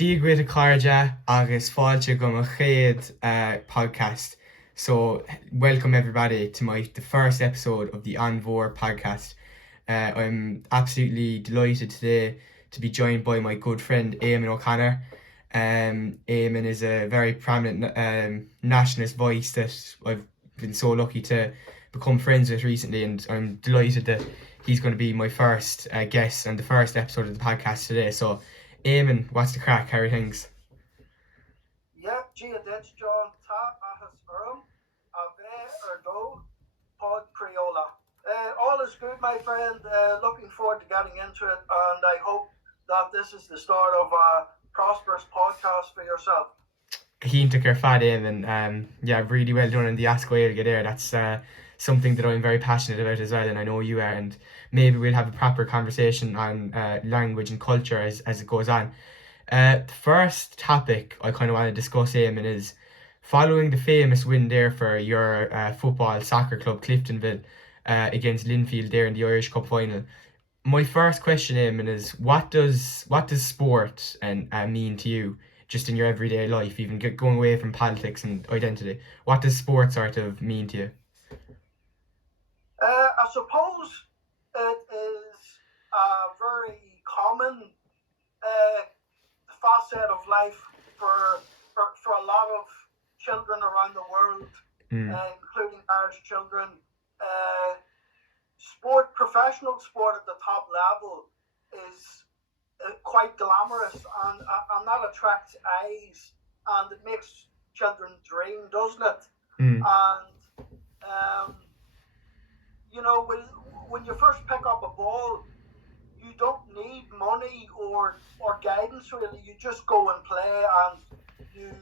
Díoghuiad a cairde agus fáilte go a chéad podcast. So welcome everybody to the first episode of the An Mhór Podcast. I'm absolutely delighted today to be joined by my good friend Éamon O'Connor. Éamon is a very prominent nationalist voice that I've been so lucky to become friends with recently, and I'm delighted that he's going to be my first guest on the first episode of the podcast today. So Éamon, what's the crack? How are things? Yeah, that's John Ta Ahas Urum, Ave Erdo, Pod Criolla. All is good, my friend. Looking forward to getting into it, and I hope that this is the start of a prosperous podcast for yourself. Cínta gur fad, Éamon. Yeah, really well done in the Ask Gaeilge there. That's something that I'm very passionate about as well, and I know you are, and maybe we'll have a proper conversation on language and culture as it goes on. The first topic I kind of want to discuss, Éamon, is following the famous win there for your soccer club Cliftonville against Linfield there in the Irish Cup final. My first question, Éamon, is what does sport mean to you, just in your everyday life, even going away from politics and identity? What does sport sort of mean to you? I suppose it is a very common facet of life for a lot of children around the world, including Irish children. Professional sport at the top level is quite glamorous, and that attracts eyes, and it makes children dream, doesn't it? And when you first pick up a ball, you don't need money or guidance really. You just go and play, and you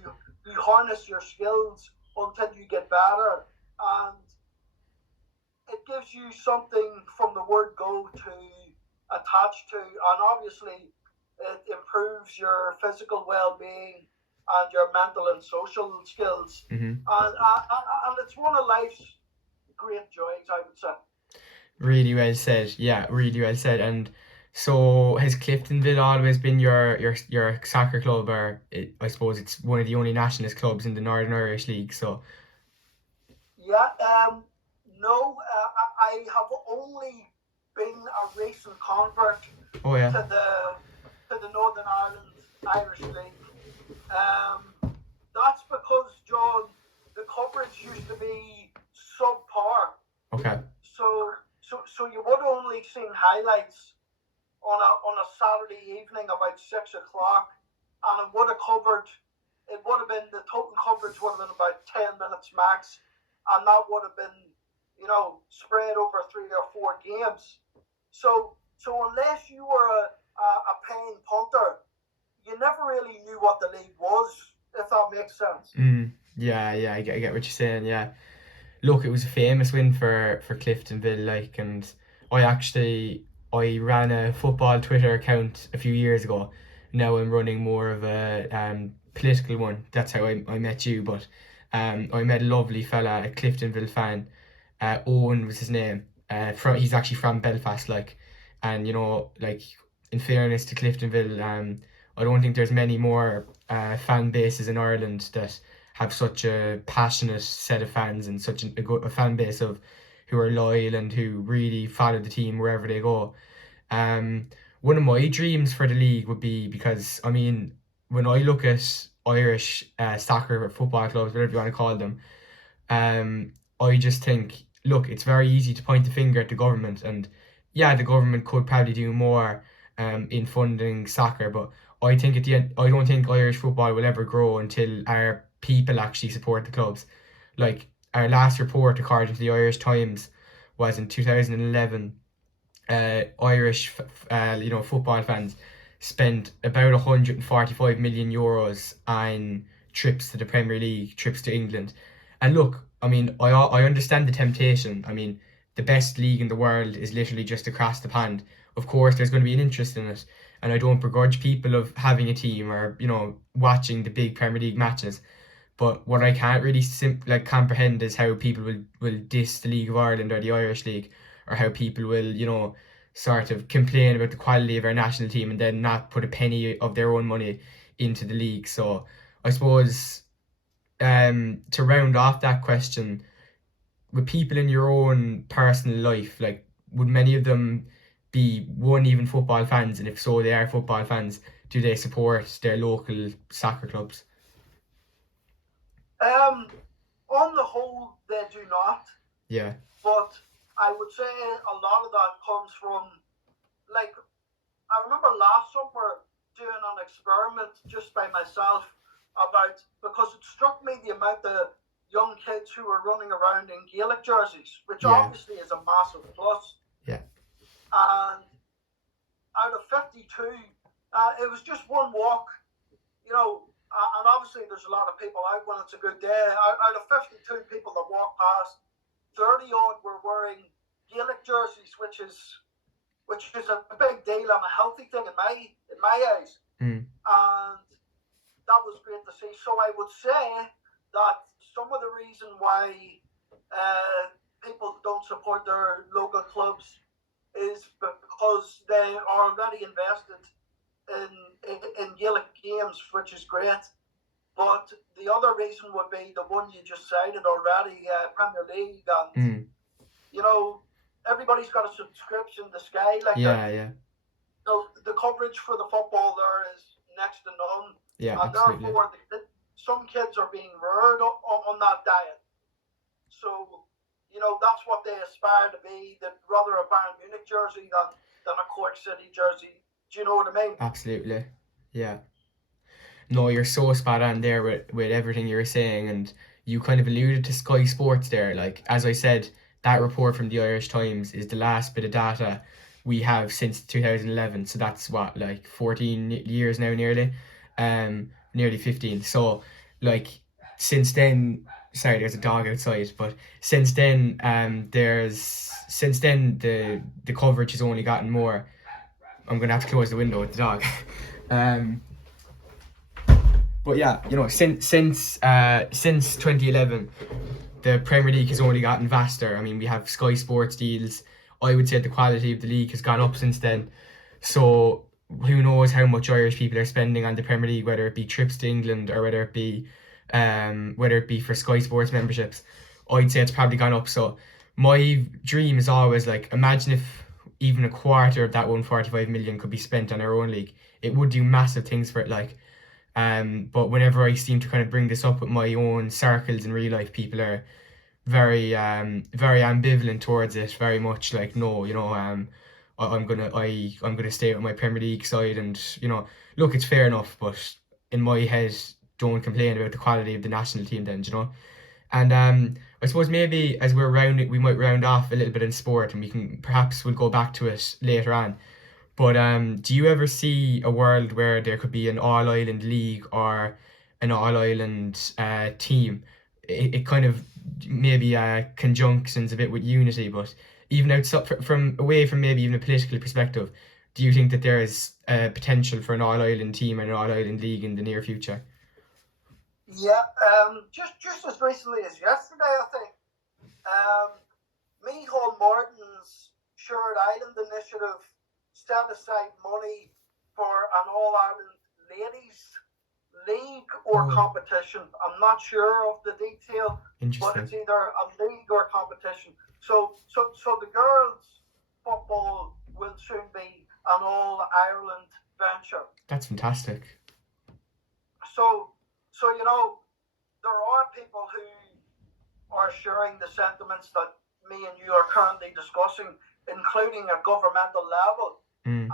harness your skills until you get better, and it gives you something from the word go to attach to, and obviously it improves your physical well-being and your mental and social skills, and it's one of life's great joys, I would say. Really well said. Yeah, really well said. And so has Cliftonville always been your soccer club, or I suppose it's one of the only nationalist clubs in the Northern Irish League? So yeah, no, I have only been a recent convert to the Northern Ireland Irish League. That's because, John, the coverage used to be subpar. Okay. So you would have only seen highlights on a Saturday evening about 6 o'clock, and the total coverage would have been about 10 minutes max, and that would have been, spread over 3 or 4 games. So unless you were a paying punter, you never really knew what the league was, if that makes sense. Yeah, I get what you're saying. Yeah, look, it was a famous win for Cliftonville, and I ran a football Twitter account a few years ago. Now I'm running more of a political one. That's how I met you. But I met a lovely fella, a Cliftonville fan. Owen was his name. He's actually from Belfast, and in fairness to Cliftonville, I don't think there's many more fan bases in Ireland that have such a passionate set of fans, and such a fan base of who are loyal and who really follow the team wherever they go. One of my dreams for the league would be, because when I look at Irish soccer or football clubs, whatever you want to call them, I just think, look, it's very easy to point the finger at the government, and yeah, the government could probably do more in funding soccer, but I think at the end, I don't think Irish football will ever grow until our people actually support the clubs. Our last report, according to the Irish Times, was in 2011. Irish football fans spent about 145 million euros on trips to the Premier League, trips to England. And look, I understand the temptation. The best league in the world is literally just across the pond. Of course, there's going to be an interest in it, and I don't begrudge people of having a team or watching the big Premier League matches. But what I can't really comprehend is how people will diss the League of Ireland or the Irish League, or how people will sort of complain about the quality of our national team and then not put a penny of their own money into the league. So I suppose to round off that question, with people in your own personal life, like would many of them be even football fans, and if so they are football fans, do they support their local soccer clubs? On the whole, they do not. Yeah. But I would say a lot of that comes from, like, I remember last summer doing an experiment just by myself because it struck me the amount of young kids who were running around in Gaelic jerseys, which obviously is a massive plus. Yeah. And out of 52, it was just one walk, and obviously there's a lot of people out when it's a good day. Out of 52 people that walked past, 30 odd were wearing Gaelic jerseys, which is a big deal and a healthy thing in my eyes. And that was great to see. So I would say that some of the reason why people don't support their local clubs is because they are already invested in Gaelic games, which is great. But the other reason would be the one you just cited already, Premier League, and everybody's got a subscription to Sky. So the coverage for the football there is next to none. Yeah, and absolutely. Therefore, some kids are being reared on that diet. So, that's what they aspire to be. They'd rather a Bayern Munich jersey than a Cork City jersey. Do you know what I mean? Absolutely. Yeah. No, you're so spot on there with everything you were saying, and you kind of alluded to Sky Sports there. Like, as I said, that report from the Irish Times is the last bit of data we have since 2011. So that's what, like 14 years now, nearly 15. So, like, since then, sorry, there's a dog outside, but since then, the coverage has only gotten more. I'm gonna have to close the window with the dog. But yeah, since 2011, the Premier League has only gotten vaster. I mean, we have Sky Sports deals. I would say the quality of the league has gone up since then. So who knows how much Irish people are spending on the Premier League, whether it be trips to England or whether it be for Sky Sports memberships. I'd say it's probably gone up. So my dream is always, like, imagine if even a quarter of that 145 million could be spent on our own league. It would do massive things for it, like. But whenever I seem to kind of bring this up with my own circles in real life, people are very very ambivalent towards it. Very much like, no, I'm gonna stay with my Premier League side, and look, it's fair enough, but in my head, don't complain about the quality of the national team then, And I suppose maybe as we might round off a little bit in sport, and we'll go back to it later on. But do you ever see a world where there could be an all-Ireland league or an all-Ireland team? It kind of maybe conjunctions a bit with unity, but even outside away from maybe even a political perspective, do you think that there is potential for an all-Ireland team and an all-Ireland league in the near future? Yeah, just as recently as yesterday, I think, Micheál Martin's Shared Island initiative set aside money for an All-Ireland ladies league or competition. I'm not sure of the detail, but it's either a league or competition. So the girls' football will soon be an All-Ireland venture. That's fantastic. So there are people who are sharing the sentiments that me and you are currently discussing, including at governmental level. And,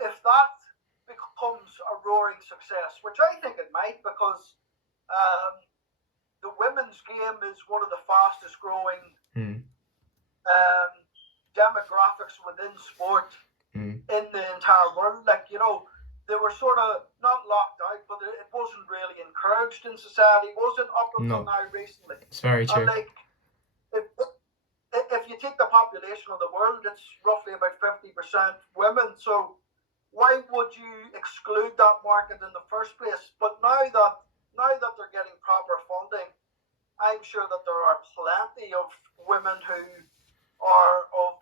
if that becomes a roaring success, which I think it might, because the women's game is one of the fastest growing demographics within sport in the entire world. They were sort of not locked out, but it wasn't really encouraged in society, was it, up until now recently? It's very true. And if you take the population of the world, it's roughly about 50% women. So why would you exclude that market in the first place? But now that they're getting proper funding, I'm sure that there are plenty of women who are of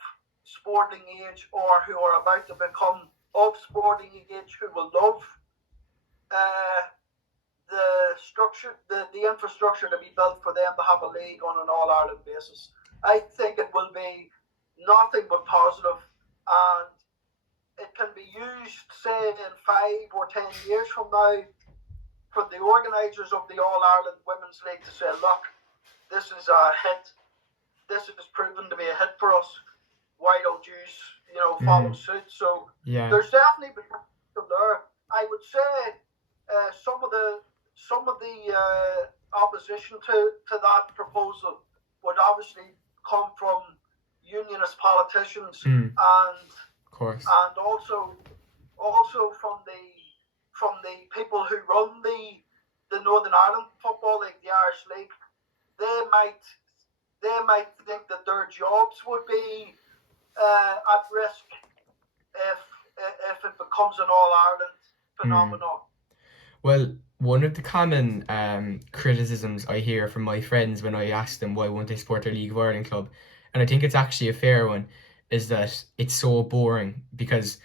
sporting age or who are about to become of sporting age who will love the structure, the infrastructure to be built for them to have a league on an All Ireland basis. I think it will be nothing but positive, and it can be used, say, in 5 or 10 years from now, for the organisers of the All Ireland Women's League to say, look, this is a hit. This is proven to be a hit for us. Why don't you, follow suit? So there's definitely potential there. I would say some of the opposition to that proposal would obviously come from unionist politicians and of course, and also from the people who run the Northern Ireland Football League, the Irish League. They might think that their jobs would be at risk if it becomes an All Ireland phenomenon. Well, one of the common criticisms I hear from my friends when I ask them why won't they support their League of Ireland club, and I think it's actually a fair one, is that it's so boring because,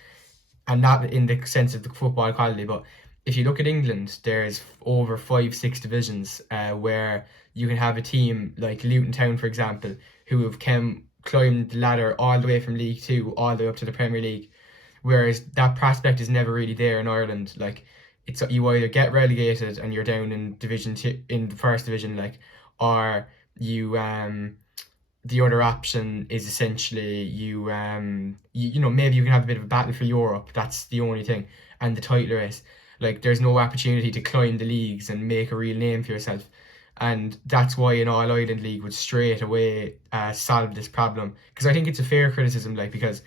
and not in the sense of the football quality, but if you look at England, there's over 5-6 divisions where you can have a team like Luton Town, for example, who have climbed the ladder all the way from League Two all the way up to the Premier League, whereas that prospect is never really there in Ireland. Like, it's you either get relegated and you're down in Division 2, in the first division, like, or you the other option is essentially you maybe you can have a bit of a battle for Europe. That's the only thing, and the title race. Like, there's no opportunity to climb the leagues and make a real name for yourself, and that's why an All Ireland League would straight away solve this problem. Because I think it's a fair criticism, like, because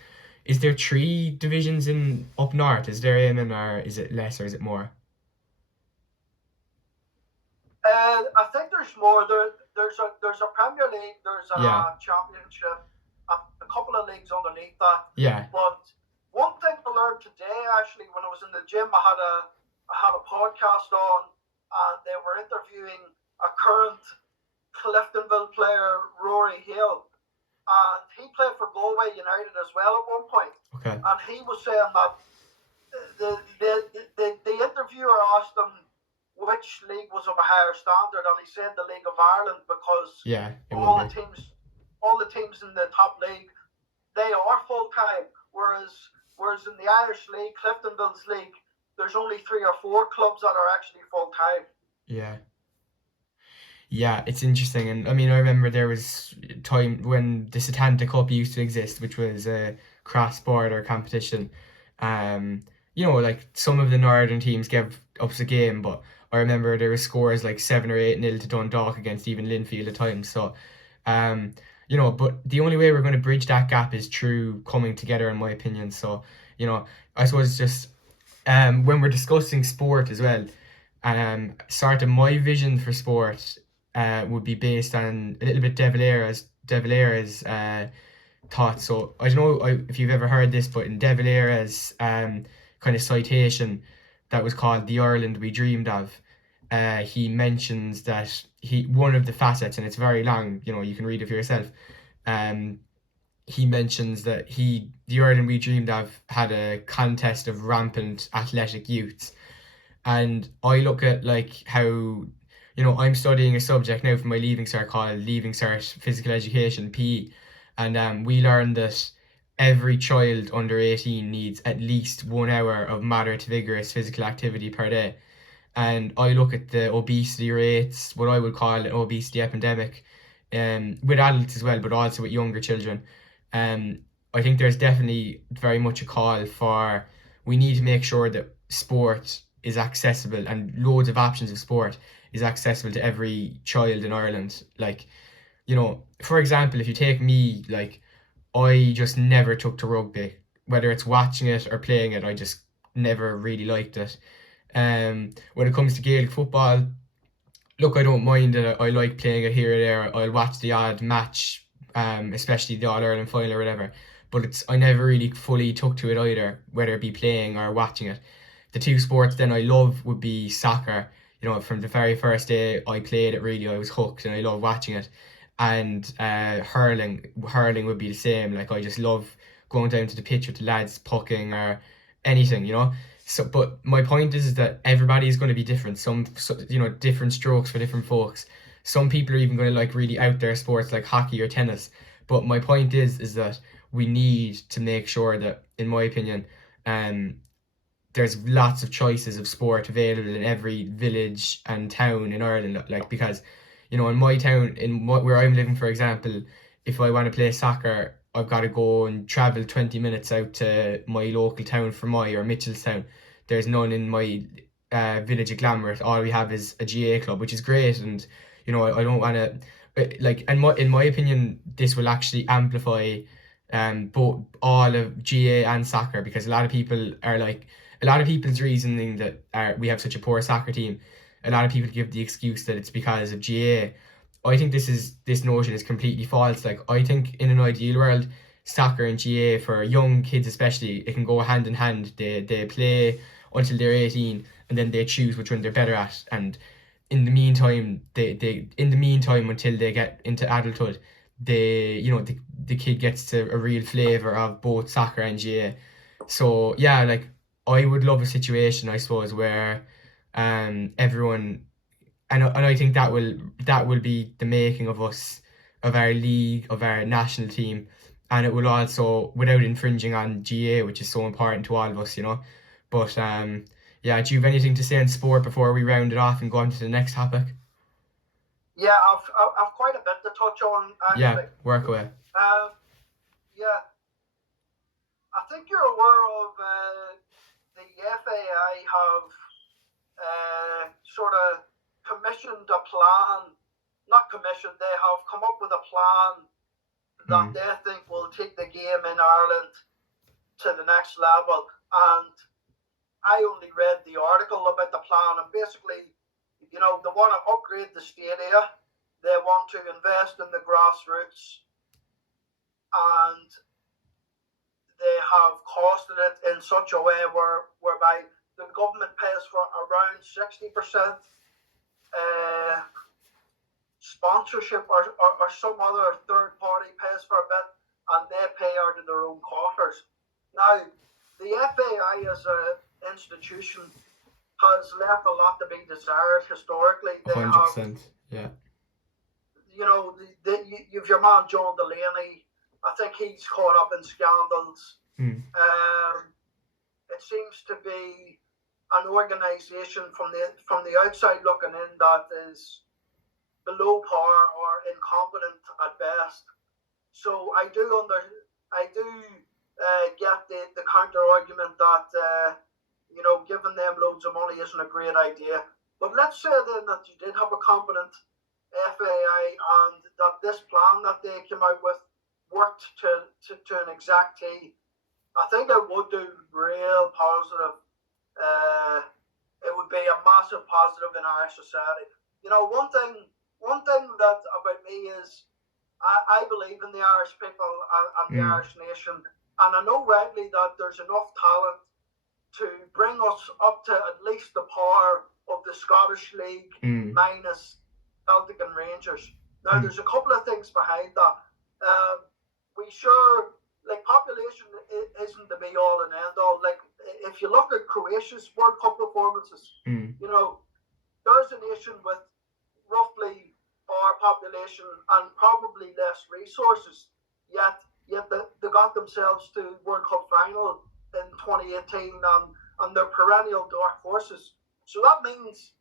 is there 3 divisions in up north? Is there Éamon, or is it less, or is it more? I think there's more. There's a Premier League, there's a Championship, a couple of leagues underneath that. Yeah. But one thing I learned today, actually, when I was in the gym, I had a podcast on, and they were interviewing a current Cliftonville player, Rory Hale, and he played for Galway United as well at one point. Okay. And he was saying that the interviewer asked him which league was of a higher standard, and he said the League of Ireland, because all the teams in the top league, they are full time, whereas in the Irish League, Cliftonville's league, there's only 3 or 4 clubs that are actually full time. Yeah, it's interesting. And I mean, I remember there was time when the Setanta Cup used to exist, which was a cross-border competition. Like, some of the northern teams gave up the game, but I remember there were scores like 7 or 8-0 to Dundalk against even Linfield at times. So, but the only way we're going to bridge that gap is through coming together, in my opinion. So, I suppose just when we're discussing sport as well, sort of my vision for sport would be based on a little bit De Valera's thoughts. So I don't know if you've ever heard this, but in De Valera's kind of citation that was called "The Ireland We Dreamed Of," he mentions that one of the facets, and it's very long, you can read it for yourself. He mentions that the Ireland we dreamed of had a contest of rampant athletic youths. And I look at, like, how, I'm studying a subject now for my Leaving Cert called Leaving Cert Physical Education, PE. And we learned that every child under 18 needs at least 1 hour of moderate to vigorous physical activity per day. And I look at the obesity rates, what I would call an obesity epidemic, with adults as well, but also with younger children. I think there's definitely very much a call for, we need to make sure that sport is accessible, and loads of options of sport is accessible to every child in Ireland. Like, for example, if you take me, like, I just never took to rugby. Whether it's watching it or playing it, I just never really liked it. When it comes to Gaelic football, look, I don't mind it. I like playing it here or there. I'll watch the odd match, especially the All-Ireland final or whatever. But I never really fully took to it either, whether it be playing or watching it. The 2 sports then I love would be soccer. From the very first day I played it, really, I was hooked and I love watching it. and hurling would be the same. Like I just love going down to the pitch with the lads, pucking or anything, you know. So, but my point is that everybody is going to be different. Different strokes for different folks. Some people are even going to like really out there sports like hockey or tennis. But my point is that we need to make sure that, in my opinion, um, there's lots of choices of sport available in every village and town in Ireland. Like because, in my town, where I'm living, for example, if I want to play soccer, I've got to go and travel 20 minutes out to my local town, Fermoy or Mitchellstown. There's none in my village of Glamorth. All we have is a GA club, which is great, and I don't want to like. In my opinion, this will actually amplify both all of GA and soccer, because a lot of people's reasoning that we have such a poor soccer team, a lot of people give the excuse that it's because of GA. I think this notion is completely false. Like I think in an ideal world, soccer and GA for young kids especially, it can go hand in hand. They play until they're 18, and then they choose which one they're better at. And in the meantime, until they get into adulthood, the kid gets to a real flavour of both soccer and GA. So yeah, like I would love a situation, I suppose, where everyone, and I think that will be the making of us, of our league, of our national team, and it will also, without infringing on GA, which is so important to all of us, But yeah, do you have anything to say on sport before we round it off and go on to the next topic? Yeah, I've quite a bit to touch on, actually. Yeah, work away. Yeah, I think you're aware of the FAI have sort of commissioned a plan. Not commissioned, they have come up with a plan that they think will take the game in Ireland to the next level. And I only read the article about the plan, and basically, they want to upgrade the stadia, they want to invest in the grassroots, and they have costed it in such a way whereby the government pays for around 60% sponsorship, or some other third party pays for a bit, and they pay out of their own coffers. Now, the FAI as an institution has left a lot to be desired historically. They 100%, yeah. You've your man John Delaney. I think he's caught up in scandals. It seems to be an organisation from the outside looking in that is below par or incompetent at best. So I do get the counter argument that giving them loads of money isn't a great idea. But let's say then that you did have a competent FAI, and that this plan that they came out with worked to an exact T. I think it would do real positive. It would be a massive positive in Irish society. One thing that about me is I believe in the Irish people and the Irish nation, and I know rightly that there's enough talent to bring us up to at least the par of the Scottish League minus Celtic and Rangers. Now, there's a couple of things behind that. Population isn't the be all and end all. Like, if you look at Croatia's World Cup performances, there's a nation with roughly our population and probably less resources, yet they got themselves to World Cup final in 2018, and they're perennial dark horses. So that means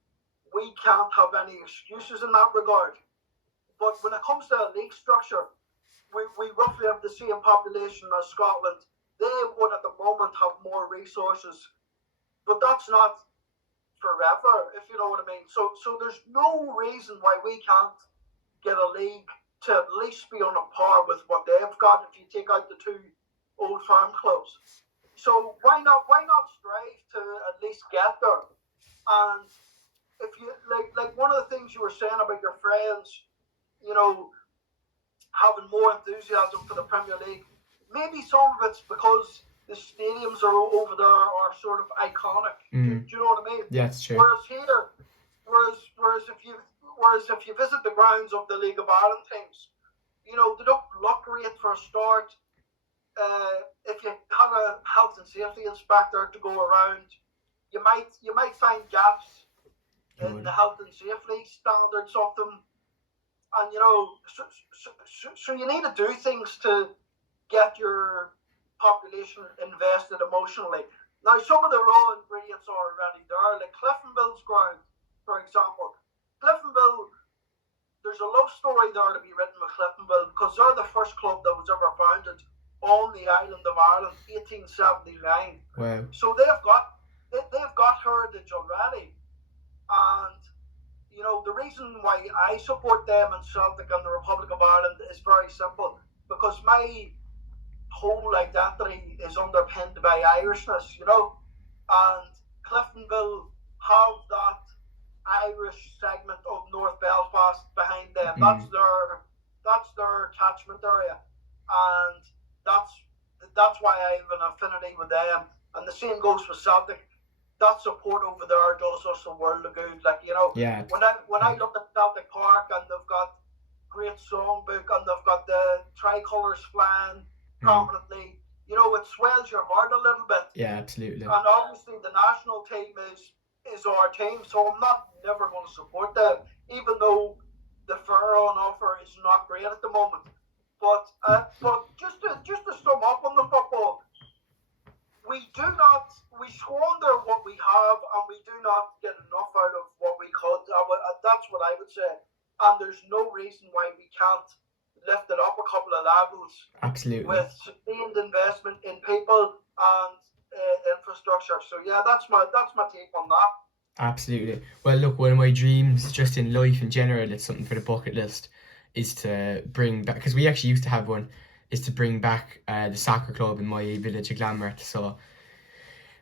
we can't have any excuses in that regard. But when it comes to a league structure, we roughly have the same population as Scotland. They would at the moment have more resources, but that's not forever, if you know what I mean. So there's no reason why we can't get a league to at least be on a par with what they've got if you take out the two old farm clubs. So why not strive to at least get there? And if you like one of the things you were saying about your friends, having more enthusiasm for the Premier League, maybe some of it's because the stadiums are over there are sort of iconic. Do you know what I mean? Yeah, it's true. Whereas Whereas if you visit the grounds of the League of Ireland teams, they don't look great for a start. If you had a health and safety inspector to go around, you might find gaps in the health and safety standards of them, and so you need to do things to get your population invested emotionally. Now, some of the raw ingredients are already there, like Cliftonville's ground, for example. Cliftonville, there's a love story there to be written with Cliftonville because they're the first club that was ever founded on the island of Ireland, 1879. Wow. So they've got heritage already, and the reason why I support them and Celtic and the Republic of Ireland is very simple, because my whole identity is underpinned by Irishness, and Cliftonville have that Irish segment of North Belfast behind them. That's their catchment area, and that's why I have an affinity with them. And the same goes for Celtic. That support over there does us a world of good. Yeah. When I look at Celtic Park and they've got great songbook and they've got the tricolours flying prominently, it swells your heart a little bit. Yeah, absolutely. And obviously the national team is our team, so I'm never going to support them, even though the fare on offer is not great at the moment. But just to sum up on the football, we squander what we have, and we do not get enough out of what we could. That's what I would say. And there's no reason why we can't lift it up a couple of levels. Absolutely. With sustained investment in people and infrastructure. So yeah, that's my take on that. Absolutely. Well, look, one of my dreams, just in life in general, it's something for the bucket list, is to bring back, because we actually used to have one, is to bring back the soccer club in my village of Glanmart. So,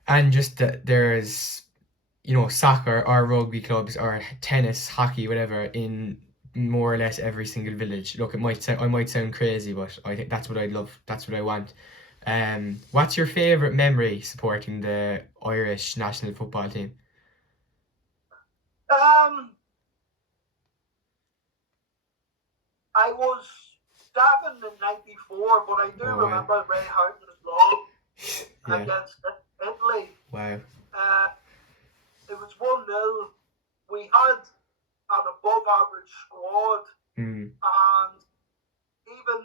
and just that there's, soccer or rugby clubs or tennis, hockey, whatever, in more or less every single village. Look, I might sound crazy, but I think that's what I'd love. That's what I want. What's your favourite memory supporting the Irish national football team? I was 7 in '94, but I do remember Ray Houghton's goal against Italy. Wow. It was 1-0. We had an above average squad, and even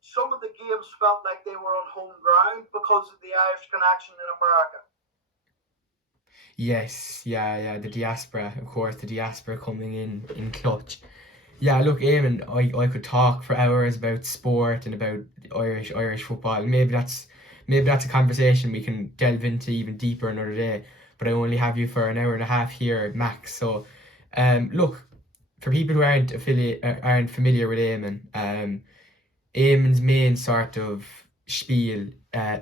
some of the games felt like they were on home ground because of the Irish connection in America. Yes, yeah, the diaspora, of course, the diaspora coming in clutch. Yeah, look, Éamon, I could talk for hours about sport and about Irish football. Maybe that's a conversation we can delve into even deeper another day. But I only have you for an hour and a half here max. So, look, for people who aren't familiar with Éamon, Éamon's main sort of spiel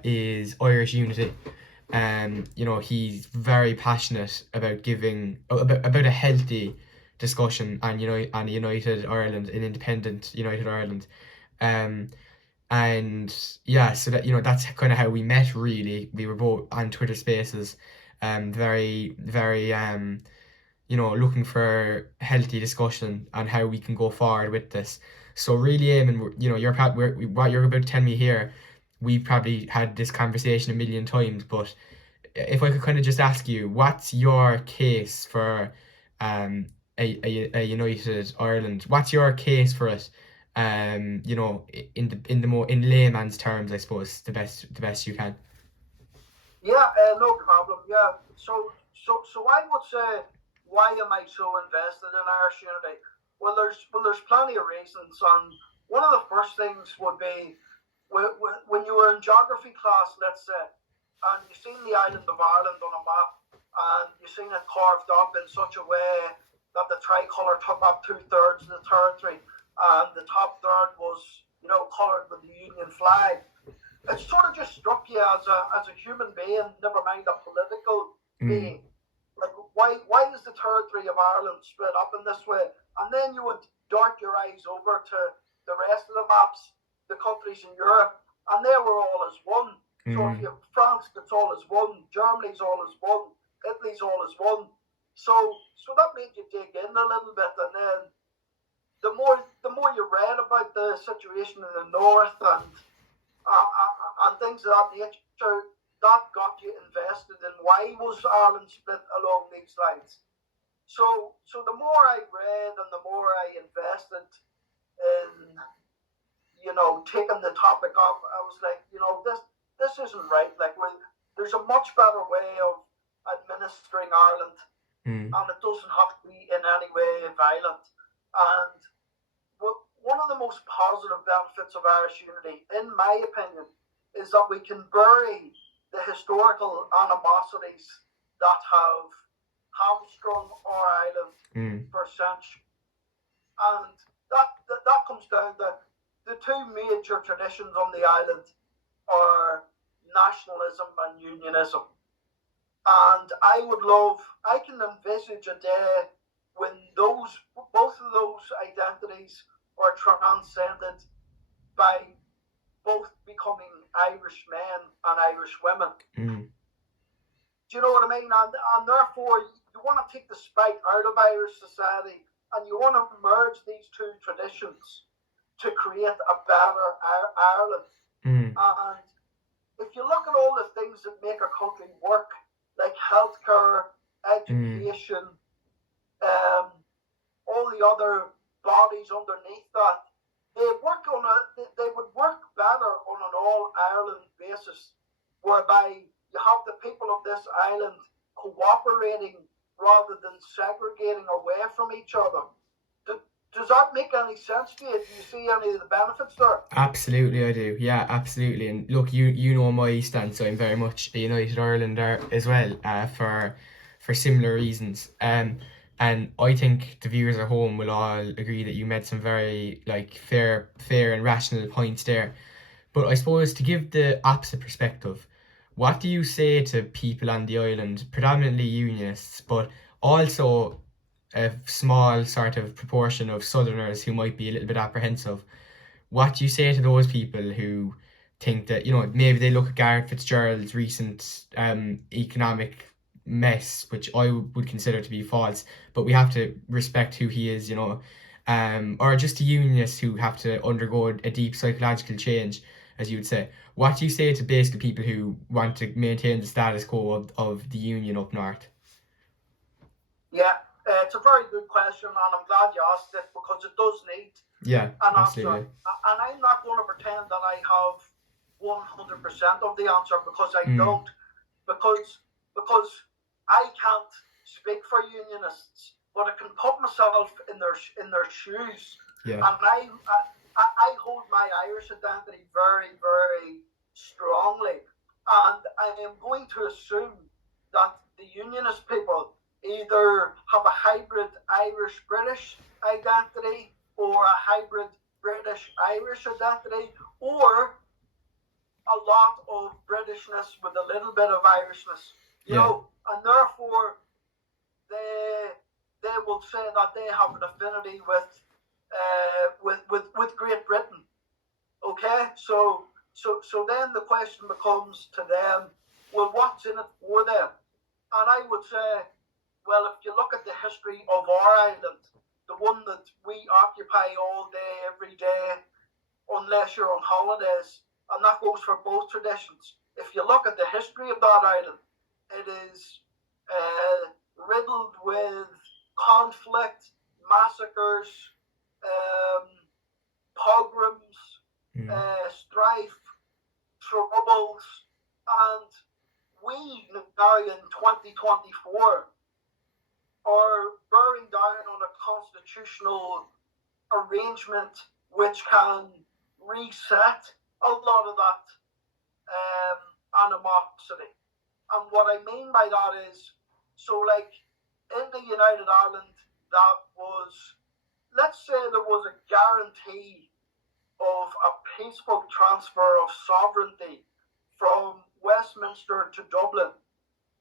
is Irish unity. He's very passionate about giving about a healthy discussion on United Ireland, an independent United Ireland, and yeah, so that that's kind of how we met. Really, we were both on Twitter Spaces, very looking for healthy discussion on how we can go forward with this. So really, Éamon, what you're about to tell me here, we probably had this conversation a million times, but if I could kind of just ask you, what's your case for a United Ireland? What's your case for it? In layman's terms, I suppose, the best you can. Yeah, no problem. Yeah, so I would say, why am I so invested in Irish unity? Well, there's plenty of reasons, and one of the first things would be when you were in geography class, let's say, and you seen the island of Ireland on a map, and you seen it carved up in such a way that the tricolour took up 2/3 of the territory, and the top third was, coloured with the Union flag. It sort of just struck you as a human being, never mind a political being. Like, why is the territory of Ireland split up in this way? And then you would dart your eyes over to the rest of the maps, the countries in Europe, and they were all as one. So if you have France, it's all as one. Germany's all as one. Italy's all as one. So that made you dig in a little bit, and then the more you read about the situation in the north and things of that nature, that got you invested in why was Ireland split along these lines. So the more I read and the more I invested in, taking the topic up, I was like, this isn't right. Like, there's a much better way of administering Ireland, and it doesn't have to be in any way violent. And one of the most positive benefits of Irish unity, in my opinion, is that we can bury the historical animosities that have hamstrung our island for centuries. And that comes down to the two major traditions on the island are nationalism and unionism. And I can envisage a day when both of those identities are transcended by both becoming Irish men and Irish women. Do you know what I mean? And therefore, you want to take the spite out of Irish society, and you want to merge these two traditions to create a better Ireland. And if you look at all the things that make a country work, like healthcare, education, all the other bodies underneath that, they would work better on an all Ireland basis, whereby you have the people of this island cooperating rather than segregating away from each other. Does that make any sense to you? Do you see any of the benefits there? Absolutely, I do. Yeah, absolutely. And look, you know my stance. I'm very much a United Irelander as well, for similar reasons. And I think the viewers at home will all agree that you made some very fair and rational points there. But I suppose to give the opposite perspective, what do you say to people on the island, predominantly unionists, but also a small sort of proportion of Southerners who might be a little bit apprehensive? What do you say to those people who think that, maybe they look at Gareth Fitzgerald's recent economic mess, which I would consider to be false, but we have to respect who he is, or just the unionists who have to undergo a deep psychological change, as you would say. What do you say to basically people who want to maintain the status quo of the union up north? Yeah, it's a very good question, and I'm glad you asked it, because it does need an absolutely. answer. And I'm not going to pretend that I have 100% of the answer, because I don't. Because I can't speak for unionists, but I can put myself in their shoes. Yeah. And I hold my Irish identity very, very strongly. And I am going to assume that the unionist people either have a hybrid Irish-British identity or a hybrid British-Irish identity, or a lot of Britishness with a little bit of Irishness. You know, and therefore they will say that they have an affinity with Great Britain. Okay, so then the question becomes to them, well, what's in it for them? And I would say, well, if you look at the history of our island, the one that we occupy all day, every day, unless you're on holidays, and that goes for both traditions. If you look at the history of that island, it is riddled with conflict, massacres, pogroms, strife, troubles, and we now in 2024 are bearing down on a constitutional arrangement which can reset a lot of that animosity. And what I mean by that is, so like in the United Ireland, that was, let's say there was a guarantee of a peaceful transfer of sovereignty from Westminster to Dublin.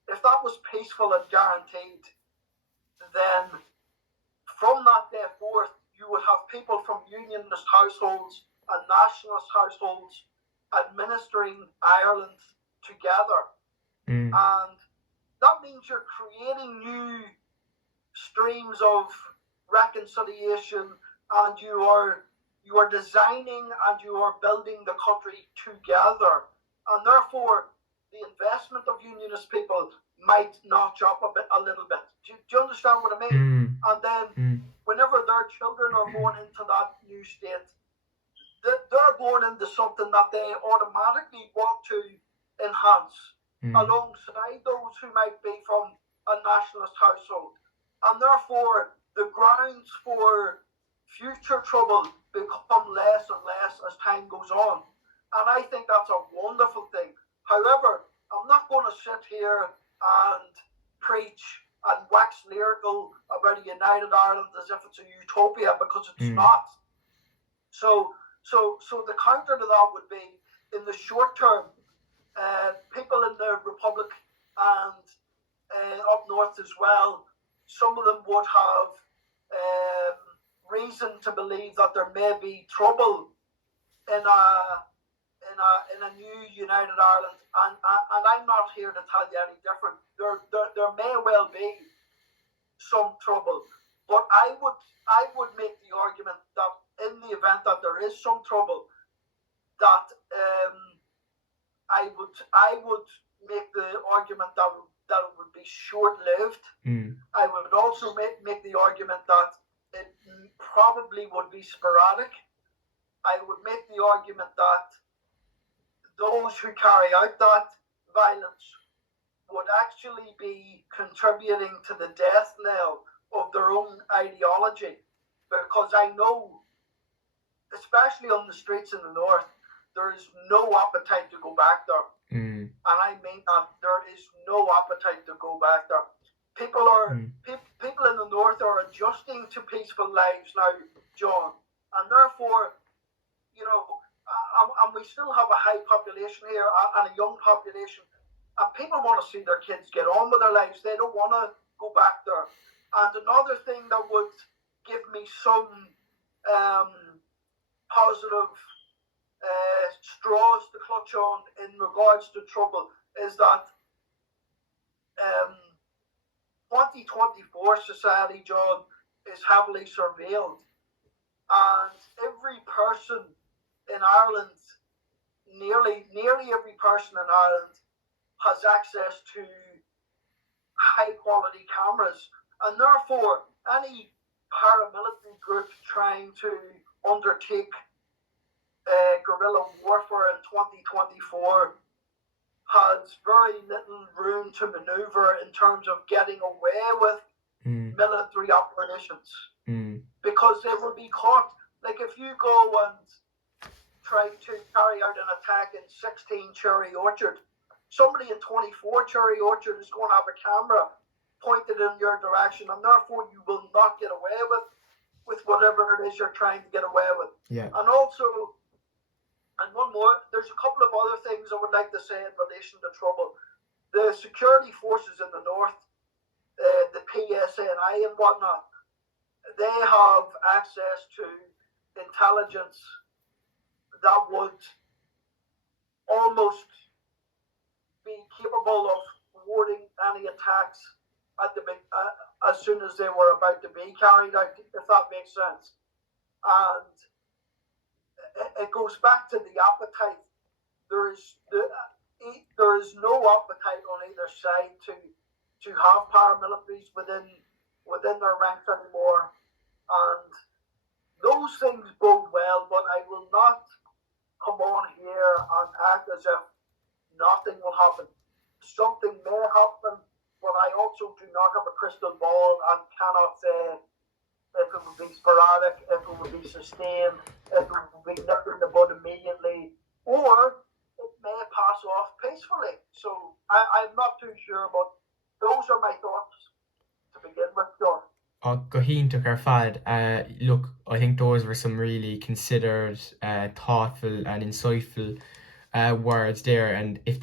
If that was peaceful and guaranteed, then from that day forth, you would have people from unionist households and nationalist households administering Ireland together. And that means you're creating new streams of reconciliation, and you are designing and you are building the country together, and therefore the investment of unionist people might notch up a little bit. Do you understand what I mean? And then whenever their children are born into that new state, they're born into something that they automatically want to enhance alongside those who might be from a nationalist household. And therefore, the grounds for future trouble become less and less as time goes on. And I think that's a wonderful thing. However, I'm not going to sit here and preach and wax lyrical about a united Ireland as if it's a utopia, because it's not. So the counter to that would be, in the short term, people in the Republic and up north as well, some of them would have reason to believe that there may be trouble in a new united Ireland, and I'm not here to tell you any different. There may well be some trouble, but I would make the argument that in the event that there is some trouble, that I would make the argument that it would be short-lived. I would also make the argument that it probably would be sporadic. I would make the argument that those who carry out that violence would actually be contributing to the death knell of their own ideology, because I know, especially on the streets in the north, there is no appetite to go back there. And I mean that there is no appetite to go back there. People in the north are adjusting to peaceful lives now, John, and therefore, and we still have a high population here and a young population, and people want to see their kids get on with their lives. They don't want to go back there. And another thing that would give me some positive straws to clutch on in regards to trouble is that 2024 society, John, is heavily surveilled, and every person in Ireland, nearly every person in Ireland, has access to high quality cameras, and therefore any paramilitary group trying to undertake guerrilla warfare in 2024 has very little room to maneuver in terms of getting away with military operations, because they will be caught. Like if you go and try to carry out an attack in 16 Cherry Orchard, somebody in 24 Cherry Orchard is going to have a camera pointed in your direction, and therefore you will not get away with whatever it is you're trying to get away with. And also, and one more, there's a couple of other things I would like to say in relation to trouble. The security forces in the north, the PSNI and whatnot, they have access to intelligence that would almost be capable of thwarting any attacks at as soon as they were about to be carried out, if that makes sense. And it goes back to the appetite. There is no appetite on either side to have paramilitaries within their ranks anymore, and those things bode well. But I will not come on here and act as if nothing will happen. Something may happen, but I also do not have a crystal ball and cannot say if it would be sporadic, if it would be sustained, if it would be nipped in the bud immediately, or it may pass off peacefully. So I'm not too sure, but those are my thoughts to begin with, John. Goheen took our fad. Look, I think those were some really considered, thoughtful and insightful words there. And if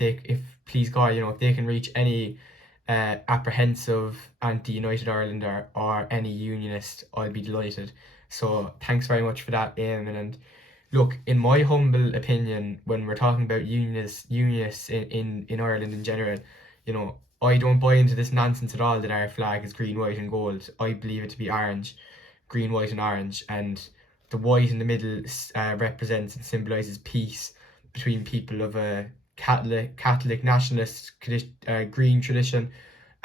please God, if they can reach any apprehensive anti-United Ireland or any unionist, I'll be delighted. So thanks very much for that, Éamon. And look, in my humble opinion, when we're talking about unionists in Ireland in general, I don't buy into this nonsense at all that our flag is green, white, and gold. I believe it to be orange, green, white, and orange, and the white in the middle represents and symbolises peace between people of a Catholic nationalist green tradition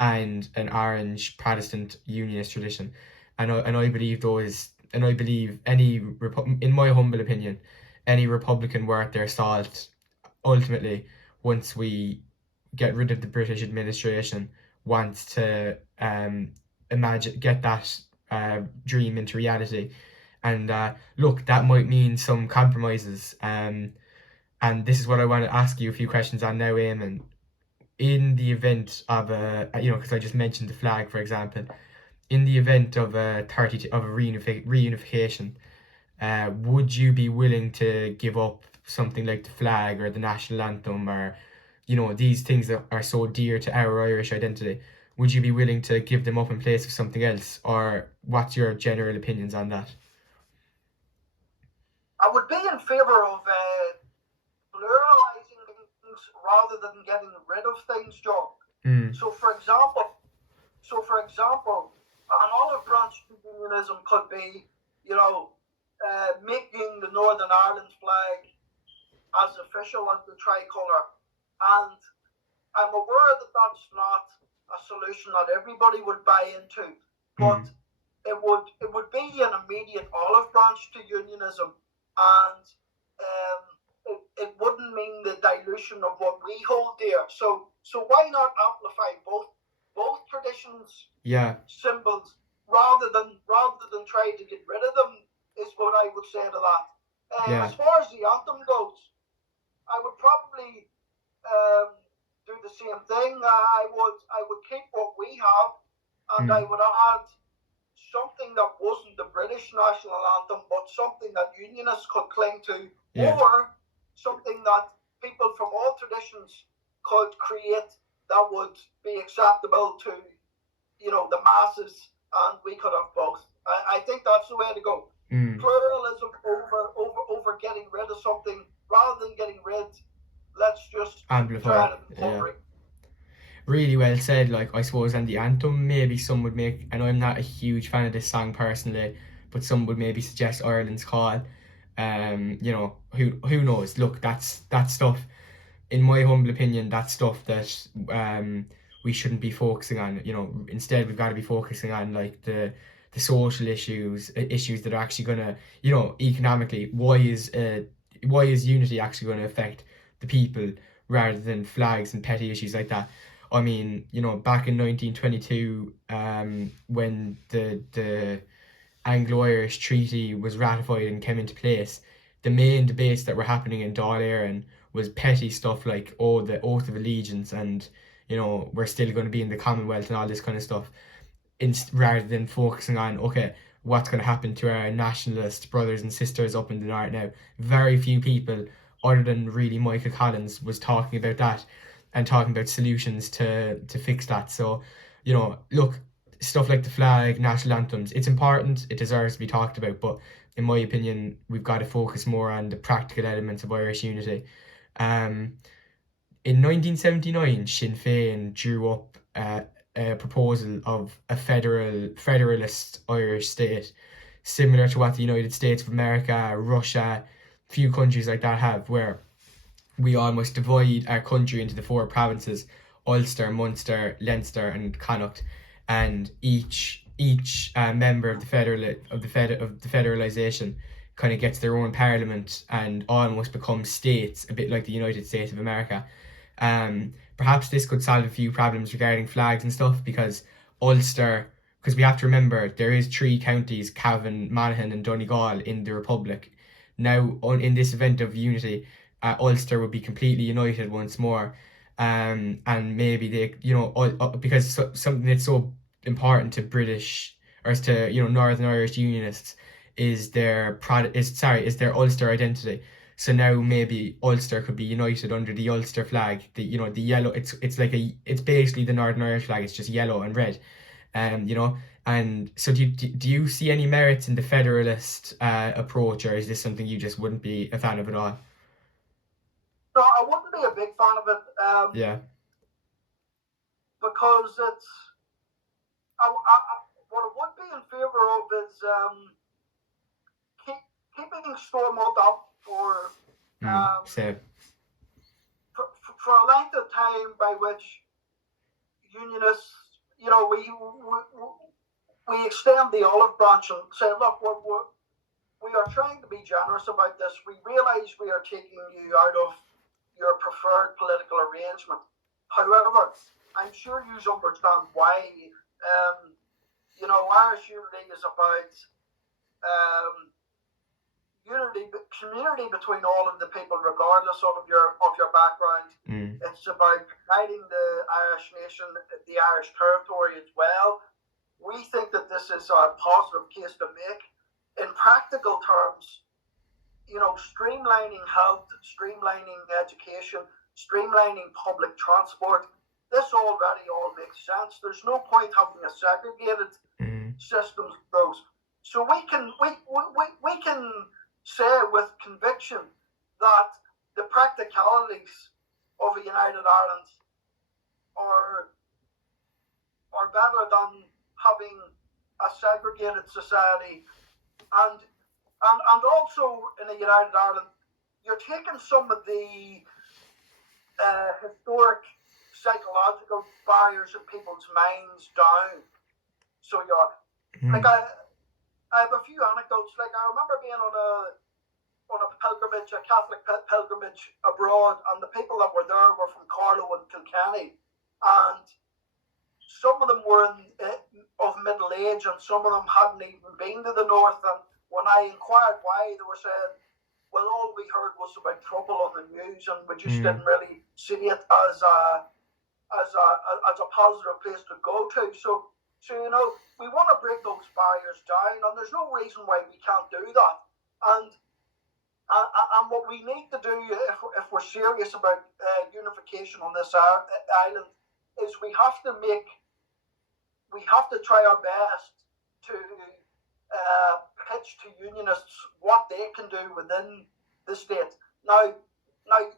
and an orange Protestant unionist tradition, and I believe those, and I believe in my humble opinion, any Republican worth their salt, ultimately, once we get rid of the British administration, wants to get that dream into reality. And look, that might mean some compromises. And this is what I want to ask you a few questions on now, Éamon. In the event of because I just mentioned the flag, for example, in the event of a reunification, would you be willing to give up something like the flag or the national anthem, or these things that are so dear to our Irish identity? Would you be willing to give them up in place of something else, or what's your general opinions on that? I would be in favour of pluralising things rather than getting rid of things, John. So, for example, an olive branch to unionism could be, making the Northern Ireland flag as official as the tricolour. And I'm aware that that's not a solution that everybody would buy into, but it would be an immediate olive branch to unionism, and it wouldn't mean the dilution of what we hold dear. So why not amplify both traditions, symbols, rather than try to get rid of them, is what I would say to that. As far as the anthem goes, I would probably do the same thing. I would keep what we have, and I would add something that wasn't the British national anthem, but something that unionists could cling to, or something that people from all traditions could create that would be acceptable to the masses, and we could have both. I think that's the way to go. Pluralism over getting rid of something, rather than getting rid. Let's just amplify. Really well said. Like, I suppose, and the anthem, maybe some would make, and I'm not a huge fan of this song personally, but some would maybe suggest Ireland's Call. Who knows? Look, that's stuff, in my humble opinion, that's stuff that we shouldn't be focusing on. Instead we've got to be focusing on like the social issues that are actually gonna, economically, why is unity actually going to affect the people, rather than flags and petty issues like that. I mean, back in 1922, when the Anglo-Irish Treaty was ratified and came into place, the main debates that were happening in Dáil Éireann was petty stuff like, the Oath of Allegiance, and we're still going to be in the Commonwealth and all this kind of stuff, rather than focusing on, okay, what's going to happen to our nationalist brothers and sisters up in the north now. Very few people, other than really Michael Collins, was talking about that and talking about solutions to fix that. So, look, stuff like the flag, national anthems, it's important, it deserves to be talked about, but in my opinion, we've got to focus more on the practical elements of Irish unity. In 1979, Sinn Féin drew up a proposal of a federalist Irish state, similar to what the United States of America, Russia, few countries like that have, where we almost divide our country into the 4 provinces: Ulster, Munster, Leinster, and Connacht, and each member of the federalization kind of gets their own parliament and almost becomes states, a bit like the United States of America. Perhaps this could solve a few problems regarding flags and stuff, because Ulster, because we have to remember there is 3 counties, Cavan, Monaghan, and Donegal, in the Republic. Now, in this event of unity, Ulster would be completely united once more, and maybe they, because something that's so important to British, or to Northern Irish Unionists, is their Ulster identity. So now maybe Ulster could be united under the Ulster flag. The yellow. It's basically the Northern Irish flag. It's just yellow and red, And so do you see any merits in the federalist approach, or is this something you just wouldn't be a fan of at all? No, I wouldn't be a big fan of it. because it's what I would be in favour of is keeping Stormont up for for a length of time by which unionists, we extend the olive branch and say, look, we are trying to be generous about this. We realise we are taking you out of your preferred political arrangement. However, I'm sure you understand why. Irish unity is about community between all of the people, regardless of your background. It's about uniting the Irish nation, the Irish territory as well. We think that this is a positive case to make. In practical terms, streamlining health, streamlining education, streamlining public transport, this already all makes sense. There's no point having a segregated system of those. So we can say with conviction that the practicalities of a United Ireland are better than having a segregated society, and also in a United Ireland, you're taking some of the historic psychological barriers in people's minds down. So you're like I have a few anecdotes. Like I remember being on a pilgrimage, a Catholic pilgrimage abroad, and the people that were there were from Carlow and Kilkenny, and some of them were of middle age, and some of them hadn't even been to the north. And when I inquired why, they were saying, well, all we heard was about trouble on the news, and we just didn't really see it as a positive place to go to. So we want to break those barriers down, and there's no reason why we can't do that. And what we need to do if we're serious about unification on this island is we have to try our best to pitch to unionists what they can do within the state. Now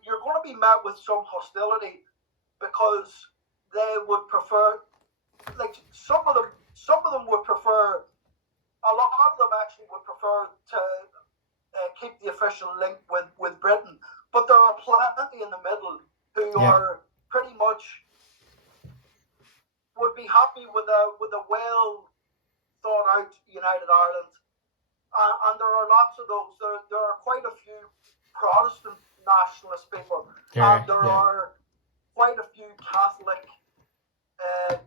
you're going to be met with some hostility because they would prefer, like some of them would prefer, a lot of them actually would prefer to keep the official link with Britain, but there are plenty in the middle who are pretty much would be happy with a well thought out United Ireland, and there are lots of those. There are quite a few Protestant nationalist people, and there are quite a few Catholic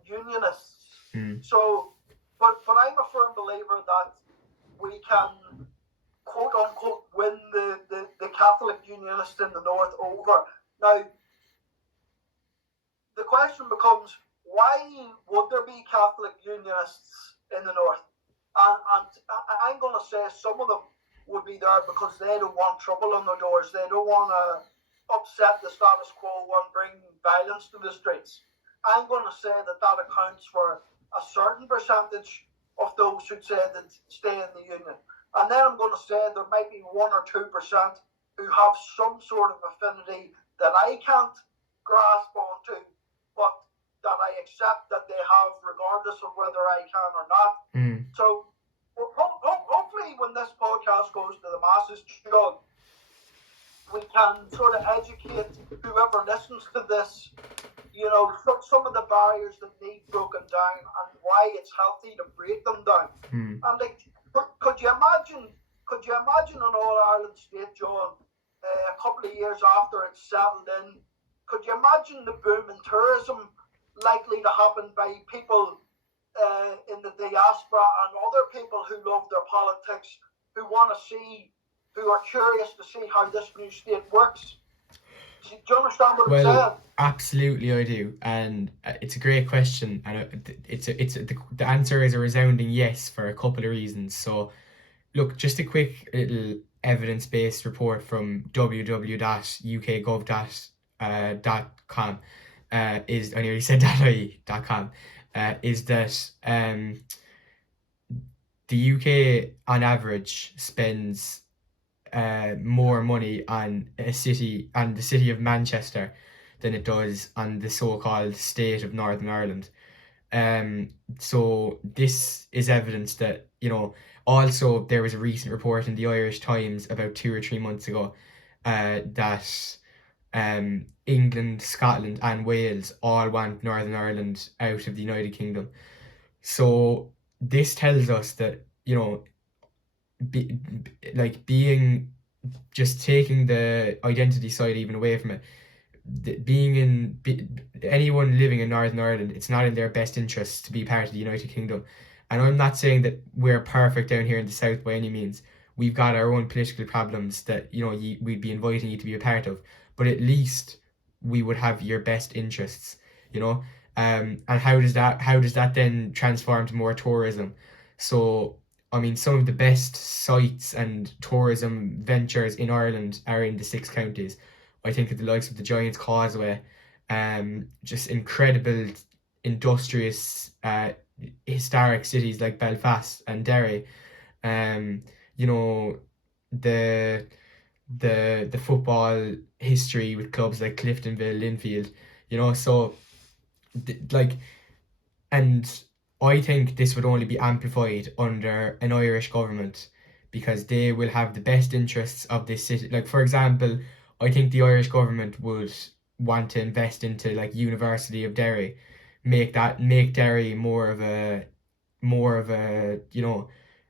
unionists. So, but I'm a firm believer that we can, quote unquote, win the Catholic unionists in the north over. Now, the question becomes, why would there be Catholic unionists in the north? And I'm going to say some of them would be there because they don't want trouble on their doors. They don't want to upset the status quo and bring violence to the streets. I'm going to say that accounts for a certain percentage of those who'd say that stay in the union. And then I'm going to say there might be 1 or 2% who have some sort of affinity that I can't grasp onto, but that I accept that they have regardless of whether I can or not. So hopefully when this podcast goes to the masses, John, we can sort of educate whoever listens to this, some of the barriers that need broken down and why it's healthy to break them down. And like, could you imagine an all-Ireland state, John, a couple of years after it's settled in? Could you imagine the boom in tourism likely to happen by people in the diaspora and other people who love their politics, who are curious to see how this new state works? Do you understand what I'm saying? Absolutely, I do, and it's a great question, and the answer is a resounding yes for a couple of reasons. So, look, just a quick little evidence-based report from www.ukgov.com is, I nearly said .ie.com, is that the UK on average spends more money on the city of Manchester than it does on the so-called state of Northern Ireland. So this is evidence that, also there was a recent report in the Irish Times about 2 or 3 months ago, that England, Scotland, and Wales all want Northern Ireland out of the United Kingdom. So this tells us that, being just taking the identity side even away from it, anyone living in Northern Ireland, it's not in their best interests to be part of the United Kingdom. And I'm not saying that we're perfect down here in the south by any means. We've got our own political problems that we'd be inviting you to be a part of, but at least we would have your best interests. And how does that then transform to more tourism? So I mean, some of the best sites and tourism ventures in Ireland are in the 6 counties. I think of the likes of the Giant's Causeway, just incredible, industrious, historic cities like Belfast and Derry. Um, you know, the the football history with clubs like Cliftonville, Linfield. So like, and I think this would only be amplified under an Irish government because they will have the best interests of this city. Like, for example, I think the Irish government would want to invest into like University of Derry, make Derry more of a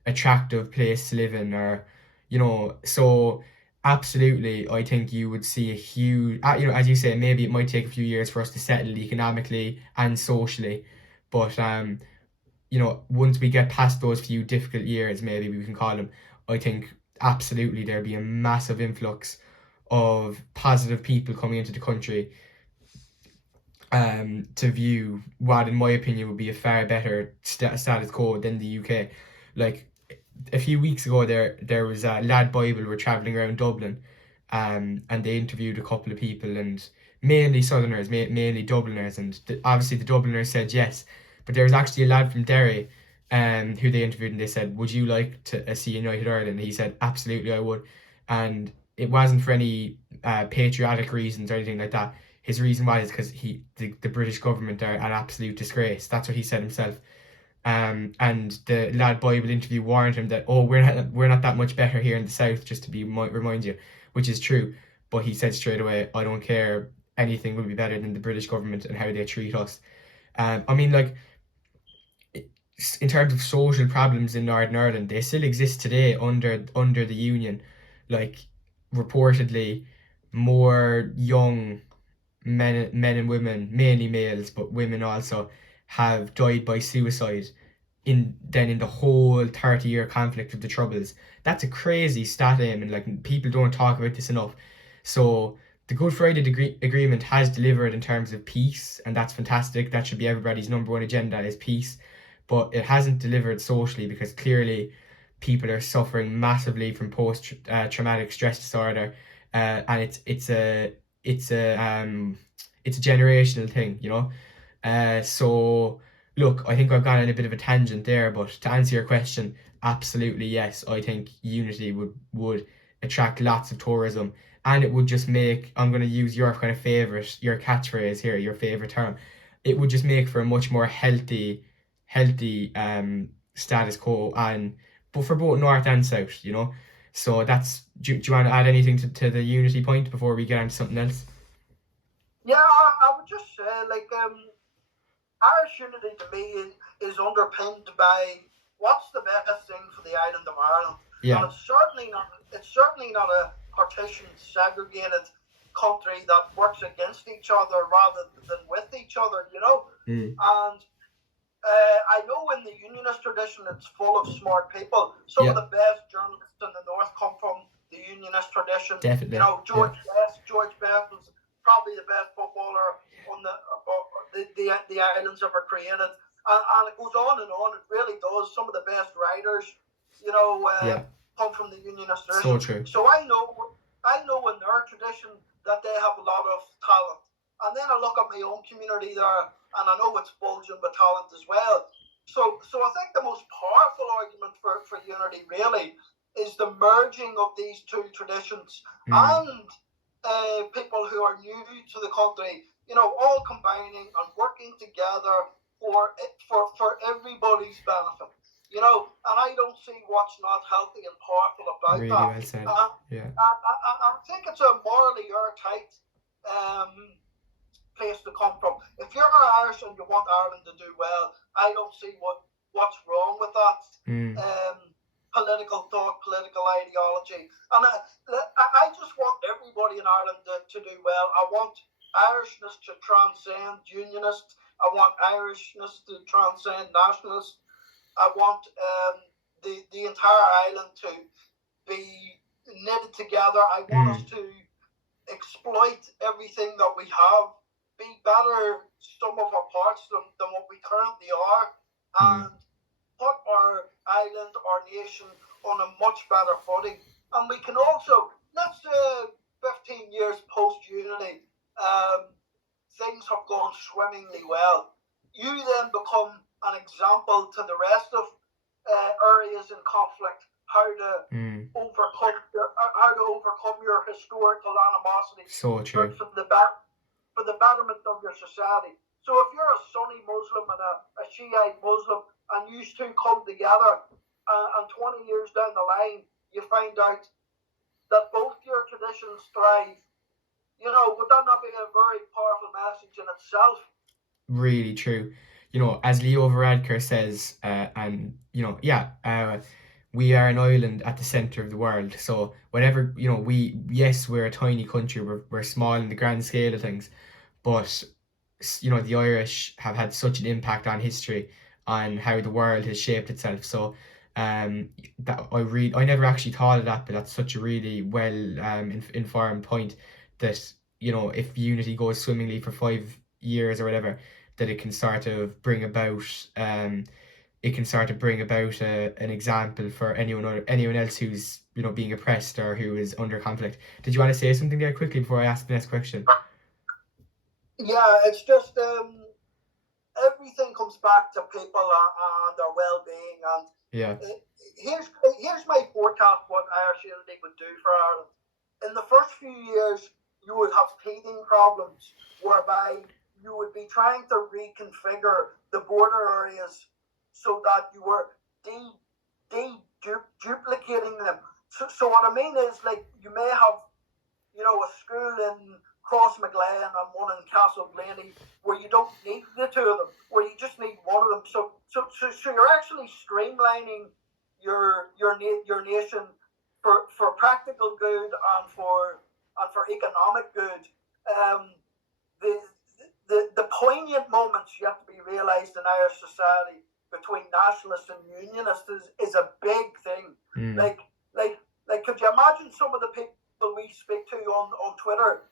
attractive place to live in, or so absolutely I think you would see a huge, as you say, maybe it might take a few years for us to settle economically and socially, but once we get past those few difficult years, maybe we can call them, I think absolutely there'll be a massive influx of positive people coming into the country, to view what, in my opinion, would be a far better status quo than the UK. Like, a few weeks ago, there was a Lad Bible were travelling around Dublin, and they interviewed a couple of people, and mainly Southerners, mainly Dubliners, and obviously the Dubliners said yes, but there was actually a lad from Derry, who they interviewed, and they said, "Would you like to see United Ireland?" And he said, "Absolutely, I would," and it wasn't for any patriotic reasons or anything like that. His reason was because the British government are an absolute disgrace. That's what he said himself. And the Lad Bible interview warned him that, oh, we're not that much better here in the south, just to might remind you, which is true. But he said straight away, I don't care, anything will be better than the British government and how they treat us. I mean, like, in terms of social problems in Northern Ireland, they still exist today under the Union. Like, reportedly, more young men and women, mainly males, but women also, have died by suicide in the whole 30-year conflict of the Troubles. That's a crazy stat, and like, people don't talk about this enough. So the Good Friday Agreement has delivered in terms of peace, and that's fantastic. That should be everybody's number one agenda, is peace. But it hasn't delivered socially, because clearly people are suffering massively from post-traumatic stress disorder, and it's a generational thing, So look, I think I've gone on a bit of a tangent there, but to answer your question, absolutely yes. I think unity would attract lots of tourism, and it would just make, I'm going to use your your catchphrase here, your favorite term. It would just make for a much more healthy status quo, but for both north and south, So do you want to add anything to the unity point before we get on to something else? Yeah, I would just say, like, Irish unity to me is underpinned by what's the best thing for the island of Ireland. Yeah. And it's certainly not a partitioned, segregated country that works against each other rather than with each other, And I know in the unionist tradition it's full of smart people. Some of the best journalists in the north come from the unionist tradition. Definitely. George Best was probably the best footballer on the islands ever created, and it goes on and on. It really does. Some of the best writers, come from the unionist tradition. So true. So I know in their tradition that they have a lot of talent, and then I look at my own community there, and I know it's bulging with talent as well. So I think the most powerful argument for unity really is the merging of these two traditions, and people who are new to the country, all combining and working together for everybody's benefit. And I don't see what's not healthy and powerful about Really that. well said. Yeah. I think it's a morally airtight um, place to come from. If you're Irish and you want Ireland to do well, I don't see what's wrong with that. Mm. Political thought, political ideology, and I just want everybody in Ireland to do well. I want Irishness to transcend Unionist. I want Irishness to transcend nationalist. I want the entire island to be knitted together. I want us to exploit everything that we have, be better some of our parts than what we currently are, and put our island, our nation, on a much better footing. And we can also, let's say 15 years post-unity, things have gone swimmingly well. You then become an example to the rest of areas in conflict, how to overcome your historical animosity So true. for the betterment of your society. So if you're a Sunni Muslim and a Shiite Muslim, and you two come together, and 20 years down the line, you find out that both your traditions thrive, would that not be a very powerful message in itself? Really true. As Leo Varadkar says, and we are an island at the center of the world. So whatever, we're a tiny country. We're small in the grand scale of things, but the Irish have had such an impact on history, on how the world has shaped itself. So that I never actually thought of that, but that's such a really well informed point, that if unity goes swimmingly for 5 years or whatever, that it can sort of bring about an example for anyone else who's being oppressed or who is under conflict. Did you want to say something there quickly before I ask the next question? Yeah, it's just everything comes back to people and their well-being. And here's my forecast what Irish unity would do for Ireland. In the first few years, you would have teething problems, whereby you would be trying to reconfigure the border areas so that you were duplicating them. So what I mean is, like, you may have, a school in Crossmaglen and one in Castleblaney where you don't need the two of them, where you just need one of them. So you're actually streamlining your nation for practical good and for economic good. The poignant moments yet to be realised in Irish society between nationalists and unionists is a big thing. Like, could you imagine some of the people we speak to on Twitter,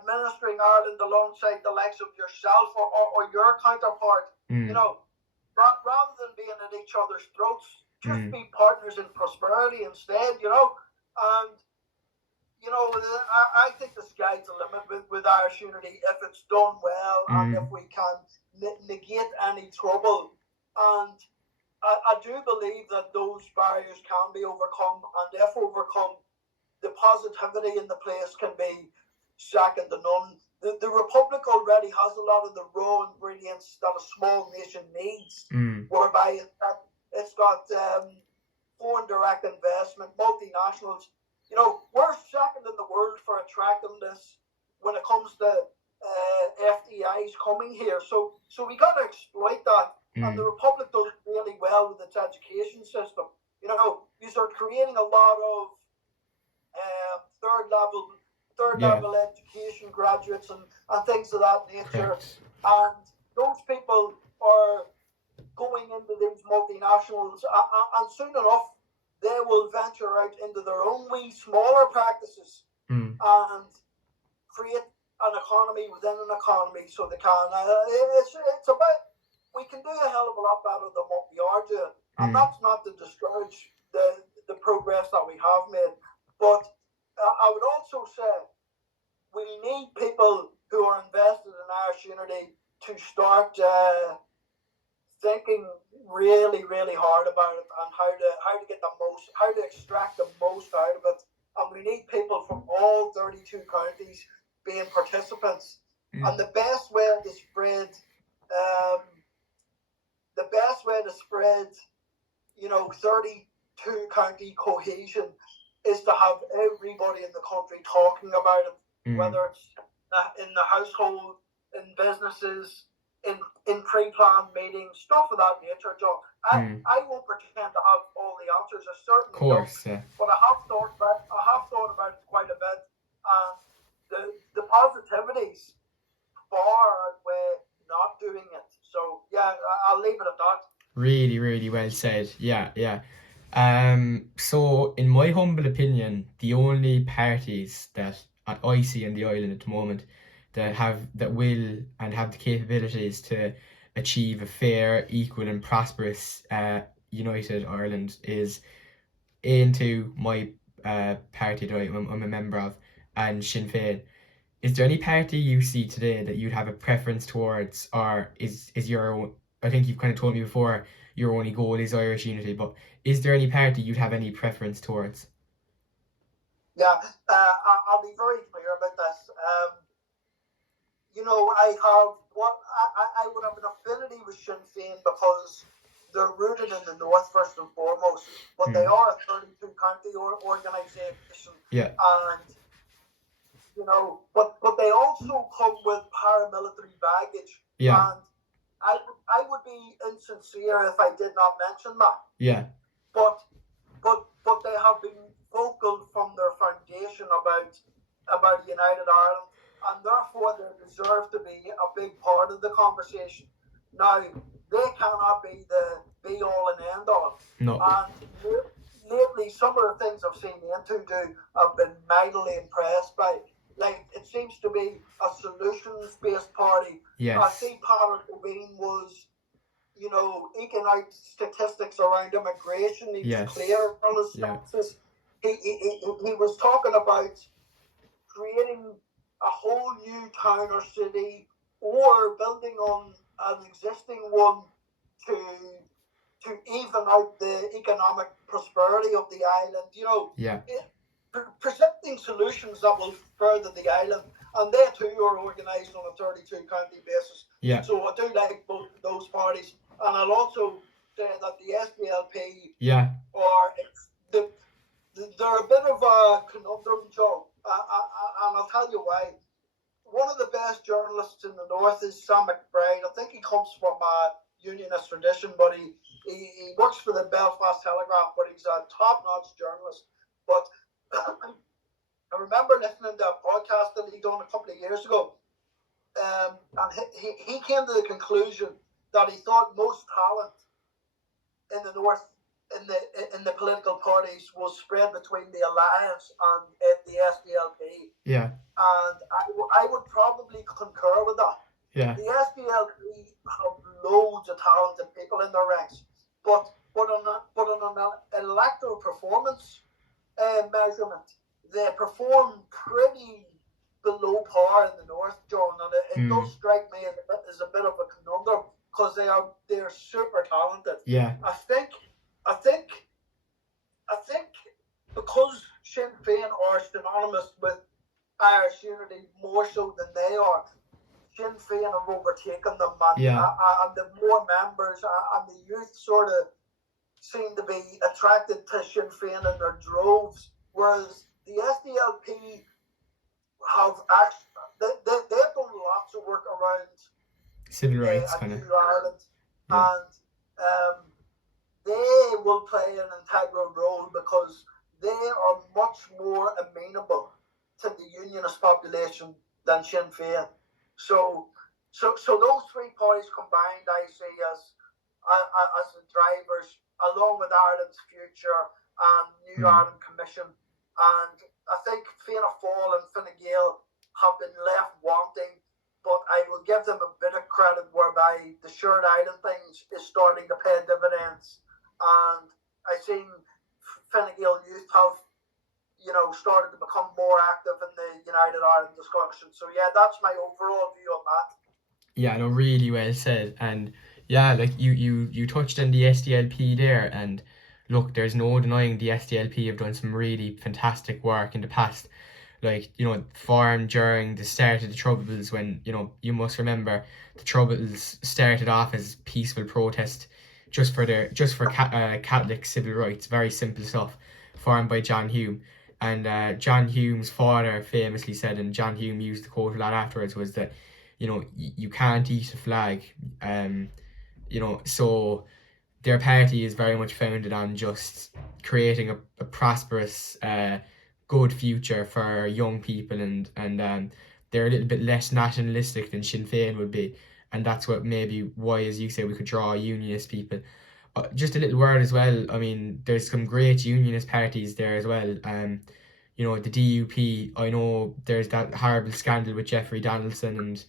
administering Ireland alongside the likes of yourself or your counterpart, rather than being at each other's throats, just be partners in prosperity instead, and I think the sky's the limit with Irish unity if it's done well and if we can negate any trouble. And I do believe that those barriers can be overcome, and if overcome, the positivity in the place can be second to none. The Republic already has a lot of the raw ingredients that a small nation needs, whereby it's got foreign direct investment, multinationals. We're second in the world for attractiveness when it comes to FDIs coming here. So we got to exploit that. And the Republic does really well with its education system. These are creating a lot of third level education graduates and things of that nature. Correct. And those people are going into these multinationals, and soon enough they will venture out into their own wee smaller practices and create an economy within an economy, so they can. It's about, we can do a hell of a lot better than what we are doing, and that's not to discourage the progress that we have made. But I would also say we need people who are invested in Irish unity to start thinking really, really hard about it and how to get the most, how to extract the most out of it. and we need people from all 32 counties being participants. And the best way to spread, um, 32 county cohesion is to have everybody in the country talking about it, whether it's in the household, in businesses, in pre-planned meetings, stuff of that nature, John. I won't pretend to have all the answers. I certainly don't. But I have thought about it quite a bit, and the positivities far outweigh not doing it. So yeah, I'll leave it at that. Really, really well said. Yeah, yeah. So in my humble opinion, the only parties that I see in the island at the moment that will and have the capabilities to achieve a fair, equal, and prosperous united Ireland is into my party that I'm a member of, and Sinn Féin. Is there any party you see today that you'd have a preference towards, or is your, I think you've kind of told me before, your only goal is Irish unity, but is there any party you'd have any preference towards? Yeah, I'll be very clear about this. I would have an affinity with Sinn Féin because they're rooted in the north first and foremost, but they are a 32 county organisation. Yeah. And but they also come with paramilitary baggage. Yeah. And I would be insincere if I did not mention that. Yeah. But they have been vocal from their foundation about United Ireland, and therefore they deserve to be a big part of the conversation. Now, they cannot be the be all and end all. No. And lately, some of the things I've seen the Into do, I've been mightily impressed by. Like, it seems to be a solutions-based party. Yes. I see Patrick Levine was, eking out statistics around immigration. He was clear on his stances. He was talking about creating a whole new town or city, or building on an existing one to even out the economic prosperity of the island. Presenting solutions that will further the island, and they too are organised on a 32 county basis. Yeah. So I do like both of those parties, and I'll also say that the SPLP they're a bit of a conundrum, Joe, and I'll tell you why. One of the best journalists in the north is Sam McBride. I think he comes from a unionist tradition, but he works for the Belfast Telegraph, but he's a top-notch journalist. But I remember listening to a podcast that he done a couple of years ago, and he came to the conclusion that he thought most talent in the north in the political parties was spread between the Alliance and the SPLP. Yeah. And I would probably concur with that. Yeah. The SPLP have loads of talented people in their ranks, but on an electoral performance measurement, they perform pretty below par in the north, John, and it does strike me as a bit of a conundrum because they're super talented. Yeah. I think because Sinn Féin are synonymous with Irish unity more so than they are, Sinn Féin have overtaken them, and the more members and the youth sort of seem to be attracted to Sinn Féin in their droves, whereas the SDLP have actually they've done lots of work around civil rights kind of Ireland, and they will play an integral role because they are much more amenable to the unionist population than Sinn Féin. So those three parties combined, I see as the drivers, along with Ireland's future and New Ireland Commission. And I think Fianna Fáil and Fine Gael have been left wanting, but I will give them a bit of credit whereby the Shared Island things is starting to pay dividends. And I've seen Fine Gael youth have, started to become more active in the United Ireland discussion. So yeah, that's my overall view on that. Yeah, no, really well said. And yeah, like you touched on the SDLP there, and look, there's no denying the SDLP have done some really fantastic work in the past. Like, formed during the start of the Troubles, when, you must remember the Troubles started off as peaceful protest just for Catholic civil rights, very simple stuff, formed by John Hume. And John Hume's father famously said, and John Hume used the quote a lot afterwards, was that, you can't eat a flag. So their party is very much founded on just creating a prosperous, good future for young people, and they're a little bit less nationalistic than Sinn Féin would be, and that's what maybe why, as you say, we could draw unionist people. Just a little word as well. I mean, there's some great unionist parties there as well. The DUP. I know there's that horrible scandal with Jeffrey Donaldson, and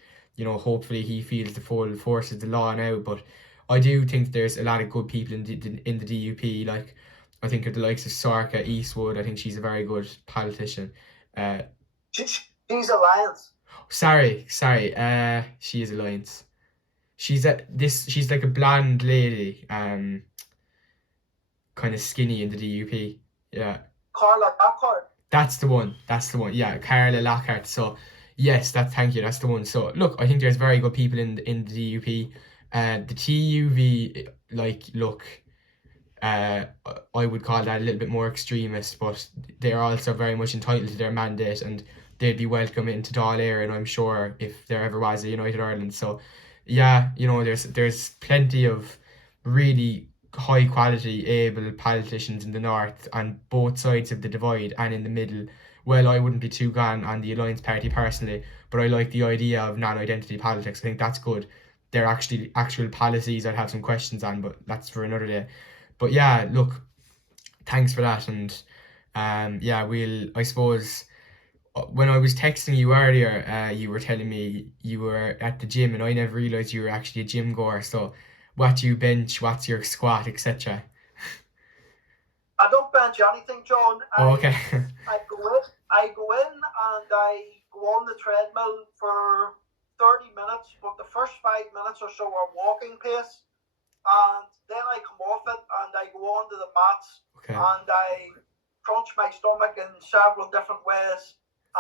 hopefully he feels the full force of the law now. But I do think there's a lot of good people in the DUP. Like, I think of the likes of Sorka Eastwood. I think she's a very good politician. She's Alliance. Sorry. She is Alliance. She's like a blonde lady, kind of skinny in the DUP. Yeah. Carla Lockhart. That's the one. Yeah, Carla Lockhart. So yes, thank you. That's the one. So look, I think there's very good people in the DUP. The TUV, I would call that a little bit more extremist, but they're also very much entitled to their mandate, and they'd be welcome into Dáil Éireann, I'm sure, if there ever was a United Ireland. So yeah, there's plenty of really high quality, able politicians in the north on both sides of the divide and in the middle. Well, I wouldn't be too gone on the Alliance Party personally, but I like the idea of non-identity politics. I think that's good. They're actual policies I'd have some questions on, but that's for another day. But yeah, look, thanks for that. And I suppose when I was texting you earlier, you were telling me you were at the gym, and I never realised you were actually a gym goer. So what do you bench, what's your squat, etc.? I don't bench anything, John. Okay. I go in and I go on the treadmill for 30 minutes, but the first 5 minutes or so are walking pace, and then I come off it and I go onto the mats, Okay. and I crunch my stomach in several different ways,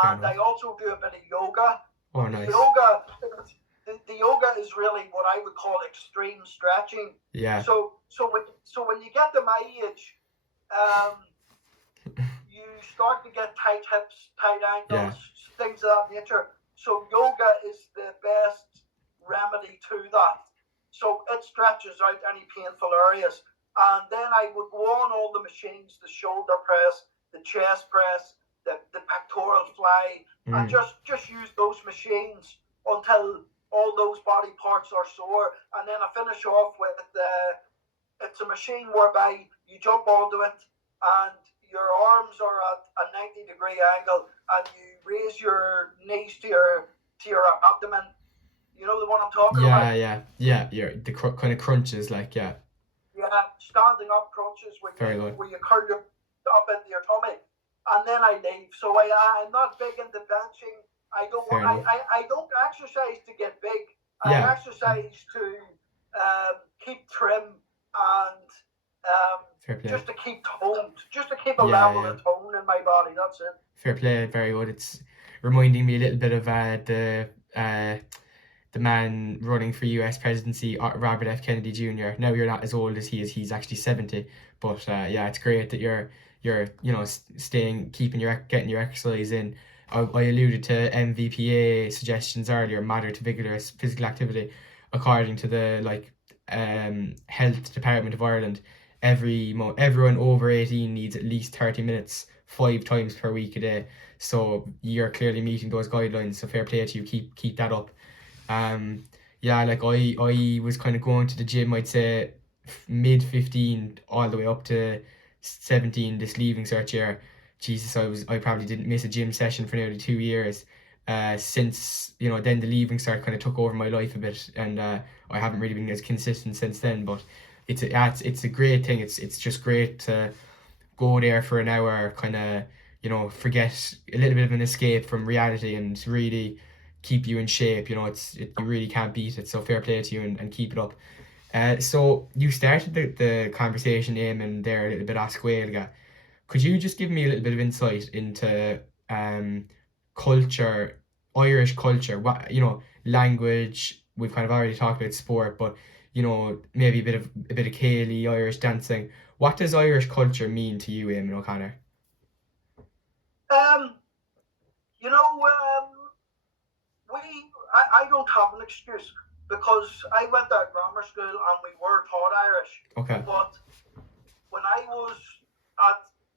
and I also do a bit of yoga. Oh, nice. The yoga is really what I would call extreme stretching. Yeah. So when you get to my age, you start to get tight hips, tight ankles, things of that nature. So yoga is the best remedy to that. So it stretches out any painful areas. And then I would go on all the machines, the shoulder press, the chest press, the pectoral fly, and just use those machines until all those body parts are sore. And then I finish off with it's a machine whereby you jump onto it and your arms are at a 90-degree angle, and you raise your knees to your abdomen. You know the one I'm talking about? Yeah. The kind of crunches, like, yeah. Yeah, standing up crunches where you curl your up into your tummy, and then I leave. So I'm not big into benching. I don't exercise to get big. I exercise to keep trim and just to keep toned, just to keep a level of tone in my body. That's it. Fair play, very good. It's reminding me a little bit of the man running for US presidency, Robert F. Kennedy Jr. Now you're not as old as he is; he's actually 70. But it's great that you're getting your exercise in. I alluded to MVPA suggestions earlier, moderate to vigorous physical activity. According to the Health Department of Ireland, everyone over 18 needs at least 30 minutes 5 times per week a day. So you're clearly meeting those guidelines. So fair play to you. Keep that up. I was kind of going to the gym, I'd say mid 15 all the way up to 17 this leaving cert year. Jesus, I probably didn't miss a gym session for nearly 2 years. Since then the leaving cert kind of took over my life a bit, and I haven't really been as consistent since then. But it's a great thing. It's just great to go there for an hour, kind of forget a little bit of an escape from reality, and really keep you in shape. You really can't beat it. So fair play to you, and keep it up. So you started the conversation, Éamon, there a little bit as Gaeilge. Could you just give me a little bit of insight into um culture, Irish culture, what language? We've kind of already talked about sport, but maybe a bit of Cayley, Irish dancing. What does Irish culture mean to you, Éamon O'Connor? Um, you know, I don't have an excuse because I went to grammar school and we were taught Irish. Okay. But when I was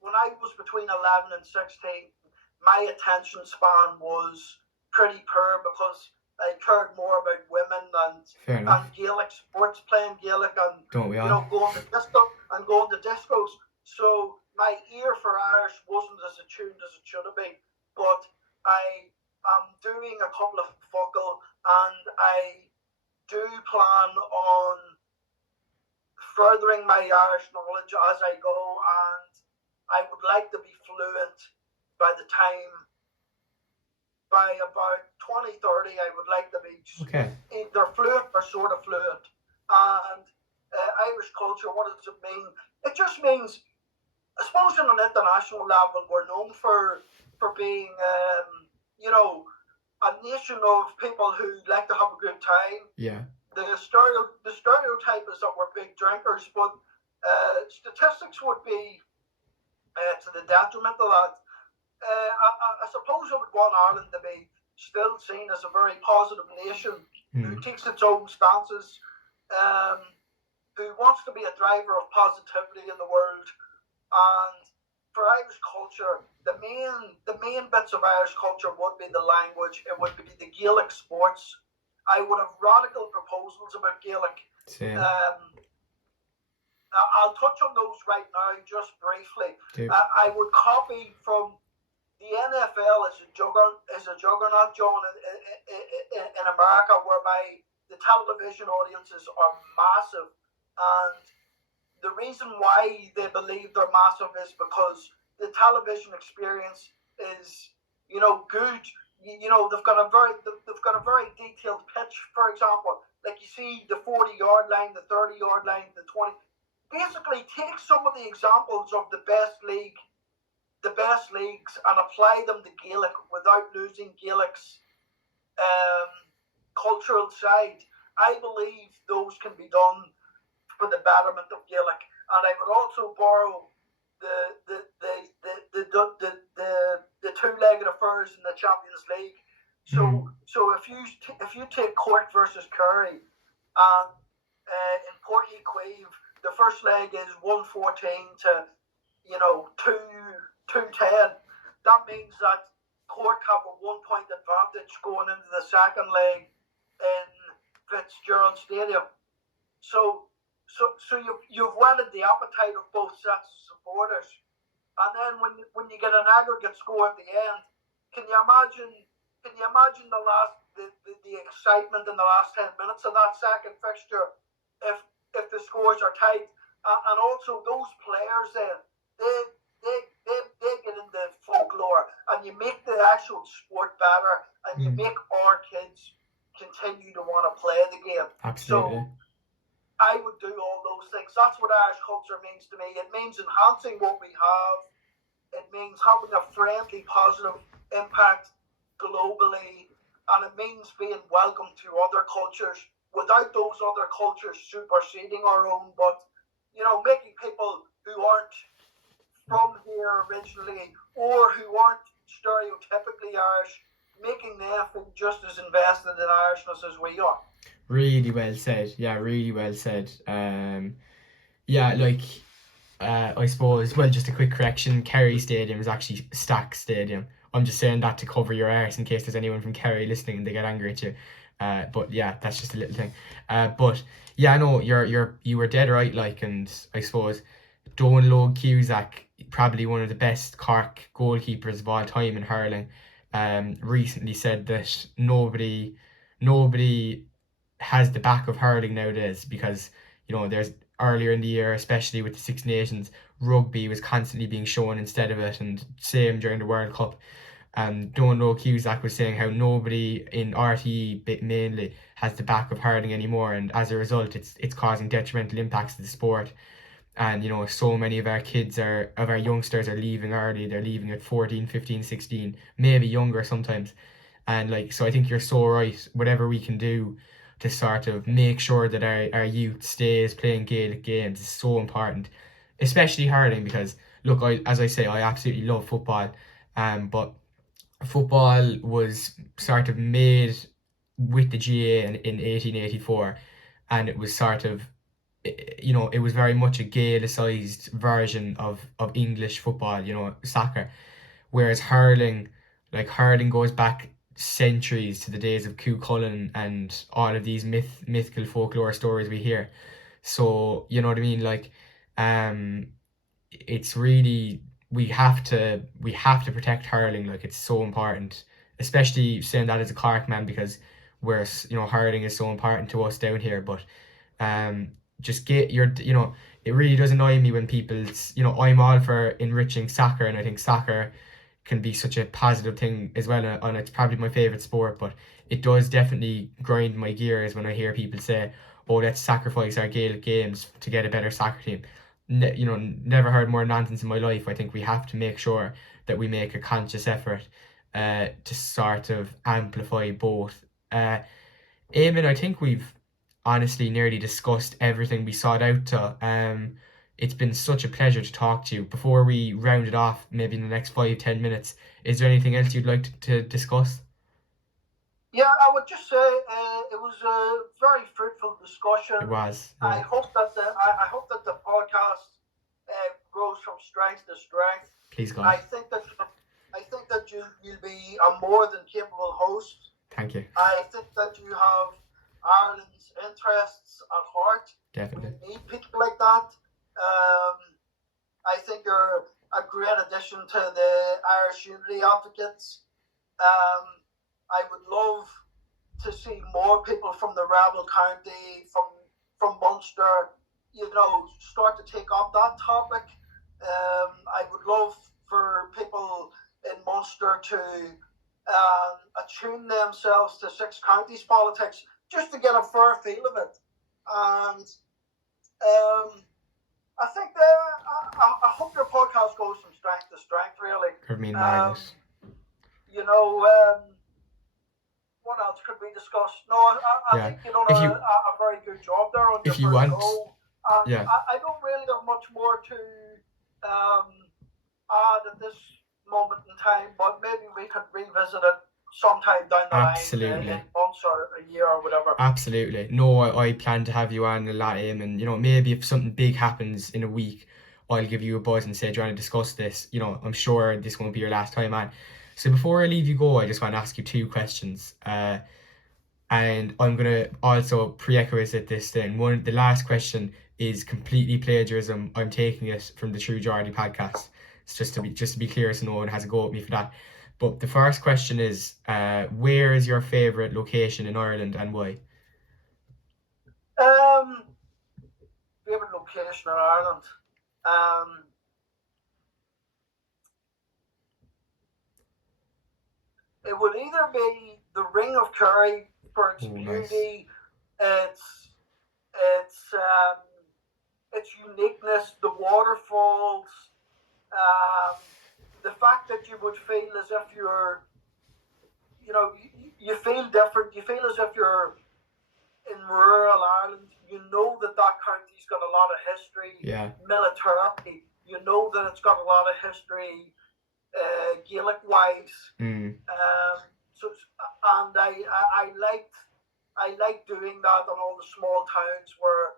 when I was between 11 and 16, my attention span was pretty poor because I cared more about women and Gaelic sports, playing Gaelic, and Don't we all? going to discos. So my ear for Irish wasn't as attuned as it should have been. But I am doing a couple of focal, and I do plan on furthering my Irish knowledge as I go, and I would like to be fluent by about 2030. I would like to be either fluent or sort of fluent. And Irish culture, what does it mean? It just means, I suppose, on an international level, we're known for being, a nation of people who like to have a good time. Yeah. The stereotype is that we're big drinkers, but statistics would be to the detriment of that. I suppose I would want Ireland to be still seen as a very positive nation who takes its own stances, who wants to be a driver of positivity in the world. And for Irish culture, the main bits of Irish culture would be the language. It would be the Gaelic sports. I would have radical proposals about Gaelic. I'll touch on those right now, just briefly. I would copy from the NFL is a juggernaut, John, in America, whereby the television audiences are massive, and the reason why they believe they're massive is because the television experience is, good. They've got a very detailed pitch. For example, like you see the 40-yard line, the 30-yard line, the 20. Basically, take some of the examples of the best leagues, and apply them to Gaelic without losing Gaelic's cultural side. I believe those can be done for the betterment of Gaelic, and I would also borrow the two-legged affairs in the Champions League. So if you take Cork versus Kerry, and in Port Equeve, the first leg is 114 to 210. That means that Cork have a 1-point advantage going into the second leg in Fitzgerald Stadium. So you've whetted the appetite of both sets of supporters, and then when you get an aggregate score at the end, can you imagine the excitement in the last 10 minutes of that second fixture if the scores are tight, and also those players then they get into folklore, and you make the actual sport better, and you make our kids continue to want to play the game. Absolutely. So I would do all those things. That's what Irish culture means to me. It means enhancing what we have. It means having a friendly, positive impact globally, and it means being welcome to other cultures without those other cultures superseding our own, but making people who aren't from here originally or who aren't stereotypically Irish, making them feel just as invested in Irishness as we are. Really well said. Yeah, really well said. I suppose, well, just a quick correction, Kerry Stadium is actually Stack Stadium. I'm just saying that to cover your arse in case there's anyone from Kerry listening and they get angry at you. But yeah, that's just a little thing. But yeah, no, you were dead right, and I suppose Donal Logue Cusack, probably one of the best Cork goalkeepers of all time in hurling, recently said that nobody has the back of hurling nowadays because there's earlier in the year, especially with the Six Nations, rugby was constantly being shown instead of it, and same during the World Cup. Donald Cusack was saying how nobody in RTE mainly has the back of hurling anymore, and as a result, it's causing detrimental impacts to the sport. And so many of our youngsters are leaving early. They're leaving at 14, 15, 16, maybe younger sometimes. And so I think you're so right. Whatever we can do to sort of make sure that our youth stays playing Gaelic games is so important, especially hurling, because look, as I say, I absolutely love football. But football was sort of made with the GA in 1884, and it was sort of, it was very much a Gaelicized version of English football, soccer. Whereas hurling goes back centuries to the days of Cú Chulainn and all of these mythical folklore stories we hear. So, you know what I mean? Um, it's really, we have to protect hurling. Like, it's so important, especially saying that as a Cork man, because hurling is so important to us down here. But um just get your it really does annoy me when I'm all for enriching soccer, and I think soccer can be such a positive thing as well, and it's probably my favorite sport. But it does definitely grind my gears when I hear people say, oh, let's sacrifice our Gaelic games to get a better soccer team. Never heard more nonsense in my life. I think we have to make sure that we make a conscious effort to sort of amplify both. Éamon, I think we've honestly nearly discussed everything we sought out to. It's been such a pleasure to talk to you. Before we round it off, maybe in the next 5-10 minutes, is there anything else you'd like to discuss? Yeah, I would just say it was a very fruitful discussion. It was. I Yeah. hope that the podcast grows from strength to strength. Please, I God. think that you'll be a more than capable host. Thank you. I think that you have Ireland's interests at heart. Definitely. We need people like that. I think you're a great addition to the Irish Unity Advocates. I would love to see more people from the Rebel County, from Munster, start to take up that topic. I would love for people in Munster to attune themselves to Six Counties politics, just to get a fair feel of it. And I think I hope your podcast goes from strength to strength, really. I mean, marvelous. What else could we discuss? No, I think you've done a very good job there on your first show. Yeah. I don't really have much more to add at this moment in time, but maybe we could revisit it sometime down the Absolutely. line, in months or a year or whatever. Absolutely. No, I plan to have you on a lot, and maybe if something big happens in a week, I'll give you a buzz and say, do you want to discuss this? I'm sure this won't be your last time on. So before I leave you go, I just want to ask you 2 questions. And I'm going to also pre-requisite this thing. The last question is completely plagiarism. I'm taking it from the True Geordie podcast. It's just to be clear, so no one has a go at me for that. But the first question is, where is your favourite location in Ireland and why? Favourite location in Ireland? It would either be the Ring of Kerry for its beauty, nice. its uniqueness, the waterfalls, the fact that you would feel as if you're, you feel different. You feel as if you're in rural Ireland. You know that county's got a lot of history, militarily. You know that it's got a lot of history, Gaelic-wise. I like doing that in all the small towns where,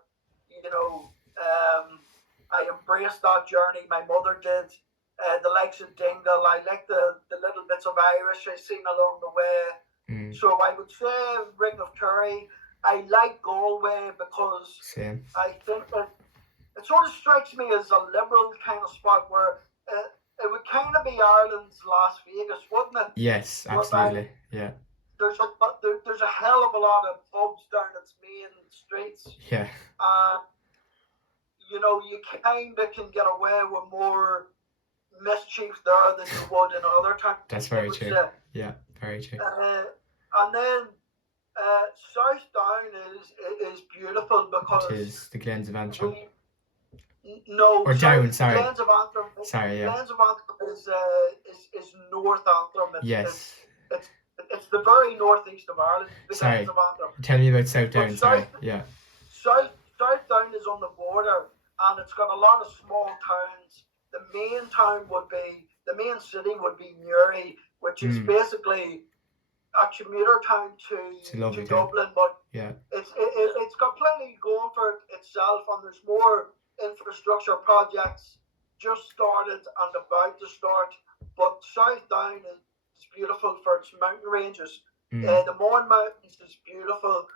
I embraced that journey. My mother did. The likes of Dingle. I like the little bits of Irish I seen along the way. So I would say Ring of Kerry. I like Galway because I think that it sort of strikes me as a liberal kind of spot where it would kind of be Ireland's Las Vegas, wouldn't it? Yes, absolutely. Yeah. There's a hell of a lot of pubs down its main streets. Yeah. You kind of can get away with more mischief there than you would in other times. That's very true. Say. Yeah, very true. And then South Down is beautiful because it is the Glens of Antrim. No, or down. Sorry. Glens of Antrim. Sorry, yeah. Glens of Antrim is North Antrim. Yes. It's the very northeast of Ireland. The Sorry. Glens of Antrim. Tell me about South Down. Sorry. Yeah. South Down is on the border, and it's got a lot of small towns. The main city would be Newry, which is basically a commuter town to Dublin, but yeah, it's got plenty going for itself, and there's more infrastructure projects just started and about to start. But South Down is beautiful for its mountain ranges. The Mourne Mountains is beautiful.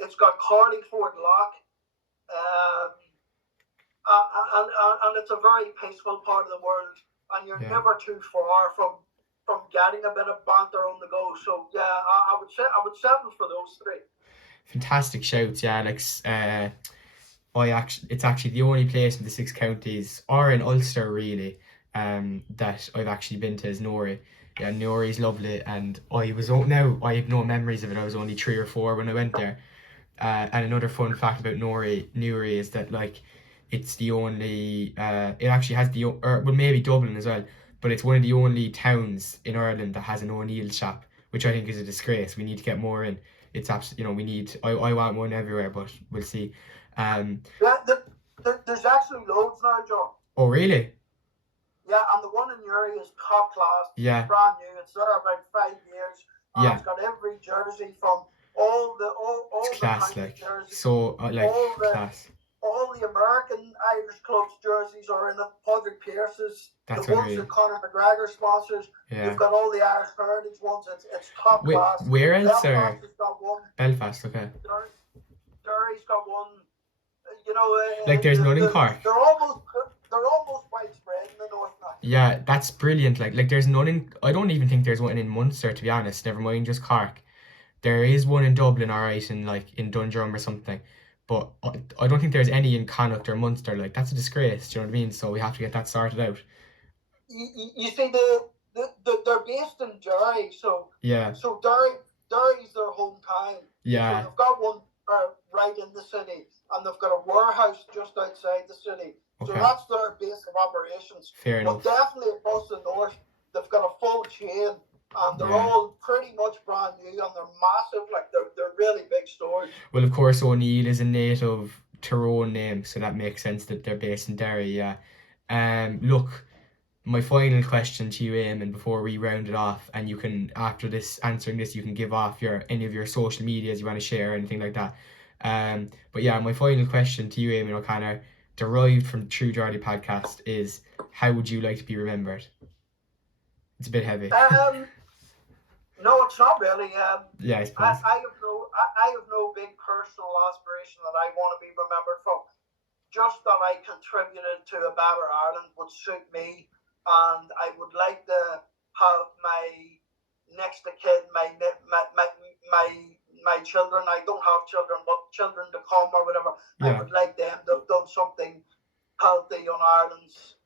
It's got Carleyford Loch, and it's a very peaceful part of the world, and you're never too far from getting a bit of banter on the go. So yeah, I would settle for those three. Fantastic shouts, yeah. Like it's actually the only place in the 6 counties, or in Ulster really, that I've actually been to is Newry. Yeah, Newry is lovely, and I have no memories of it. I was only 3 or 4 when I went there. And another fun fact about Newry is that like it's the only it actually has maybe Dublin as well, but it's one of the only towns in Ireland that has an O'Neill shop, which I think is a disgrace. We need to get more in. It's absolutely, we need. I want one everywhere, but we'll see. There's actually loads now, John. Oh really? Yeah, and the one in Newry is top class. Yeah. It's brand new. It's there about 5 years. And it's got every jersey from all it's the class, like jerseys. So class. All the American Irish clubs jerseys are in it. Padraig Pearce's, That's the ones that Conor McGregor sponsors. Yeah. You've got all the Irish Heritage ones. It's top class. Where else Belfast has got one. Belfast, okay. Derry's got one. You know, like there's none in Cork. They're almost widespread in the north now. Yeah, that's brilliant. Like there's none in. I don't even think there's one in Munster, to be honest. Never mind just Cork. There is one in Dublin, alright, in Dundrum or something. But I don't think there's any in Connacht or Munster. Like that's a disgrace. Do you know what I mean? So we have to get that sorted out. You see, they're based in Derry, so yeah. So Derry's their hometown. Yeah. So they've got one right in the city, and they've got a warehouse just outside the city. Okay. So that's their base of operations. Fair enough. But definitely across the north, they've got a full chain, and they're all pretty much brand new, and they're massive. Like they're really big stores. Well, of course, O'Neill is a native Tyrone name, so that makes sense that they're based in Derry. Yeah. Look, my final question to you, Éamon, before we round it off, and you can, after answering this, you can give off any of your social medias you want to share, anything like that. But yeah, my final question to you, Éamon O'Connor, derived from the True Geordie podcast, is how would you like to be remembered? It's a bit heavy. No, it's not really. Yeah, I suppose. I have no big personal aspiration that I want to be remembered from. Just that I contributed to a better Ireland would suit me, and I would like to have my next of kin, my children. I don't have children, but children to come or whatever. Yeah. I would like them to have done something healthy on Ireland's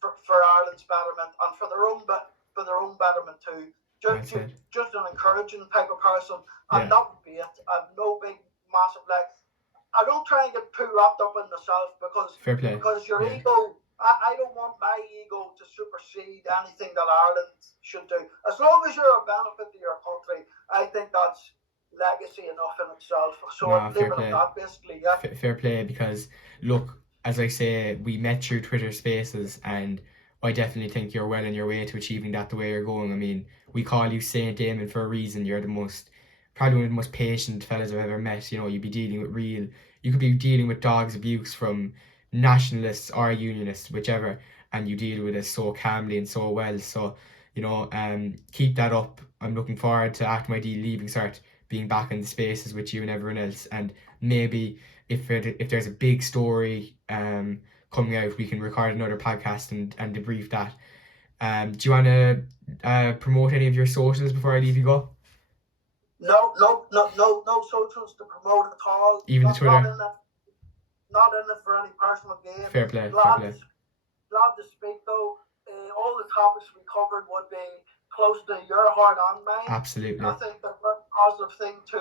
for Ireland's betterment and for their own betterment too. Just an encouraging type of person, and that would be it. I have no big massive I don't try and get too wrapped up in myself because your ego. I don't want my ego to supersede anything that Ireland should do. As long as you're a benefit to your country, I think that's legacy enough in itself. So I'd leave it at that, basically. Yeah. Fair play, because look, as I say, we met through Twitter Spaces, and I definitely think you're well on your way to achieving that the way you're going. I mean, we call you Saint Éamon for a reason. You're probably one of the most patient fellas I've ever met. You know, you could be dealing with dogs abuse from nationalists or unionists, whichever, and you deal with it so calmly and so well. So, you know, keep that up. I'm looking forward to, after my leaving cert, being back in the spaces with you and everyone else, and maybe if there's a big story coming out, we can record another podcast and debrief that. Do you want to promote any of your socials before I leave you go? No socials to promote at all. Even Twitter? Not in it for any personal gain. Fair play. glad to speak though. All the topics we covered would be close to your heart and mine. Absolutely. I think they're a positive thing to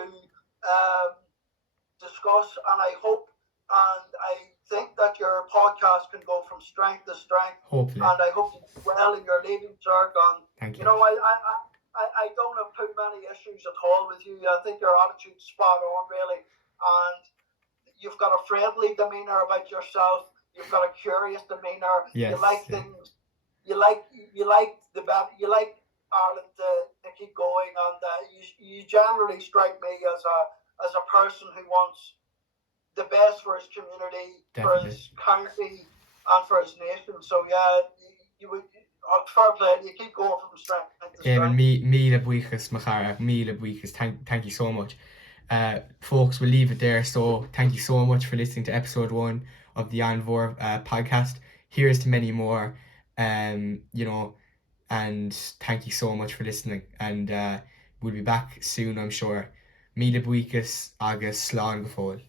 discuss, and I hope and I think that your podcast can go from strength to strength. Hopefully. And I hope you do well in your leaving cert. And Thank you. you know, I don't have too many issues at all with you. I think your attitude's spot on, really, and you've got a friendly demeanor about yourself. You've got a curious demeanor. Yes, you like yeah. things. You like You like Ireland to keep going, and you generally strike me as a person who wants the best for his community, Definitely. for his county, and for his nation. So yeah, you would fair play. You keep going from strength to Éamon, strength. míle buíochas Machara, míle buíochas. Thank you so much. Folks, we'll leave it there. So thank you so much for listening to episode 1 of the An Mhór podcast. Here's to many more. You know, and thank you so much for listening. And we'll be back soon, I'm sure. Míle buíochas agus slán go fóill.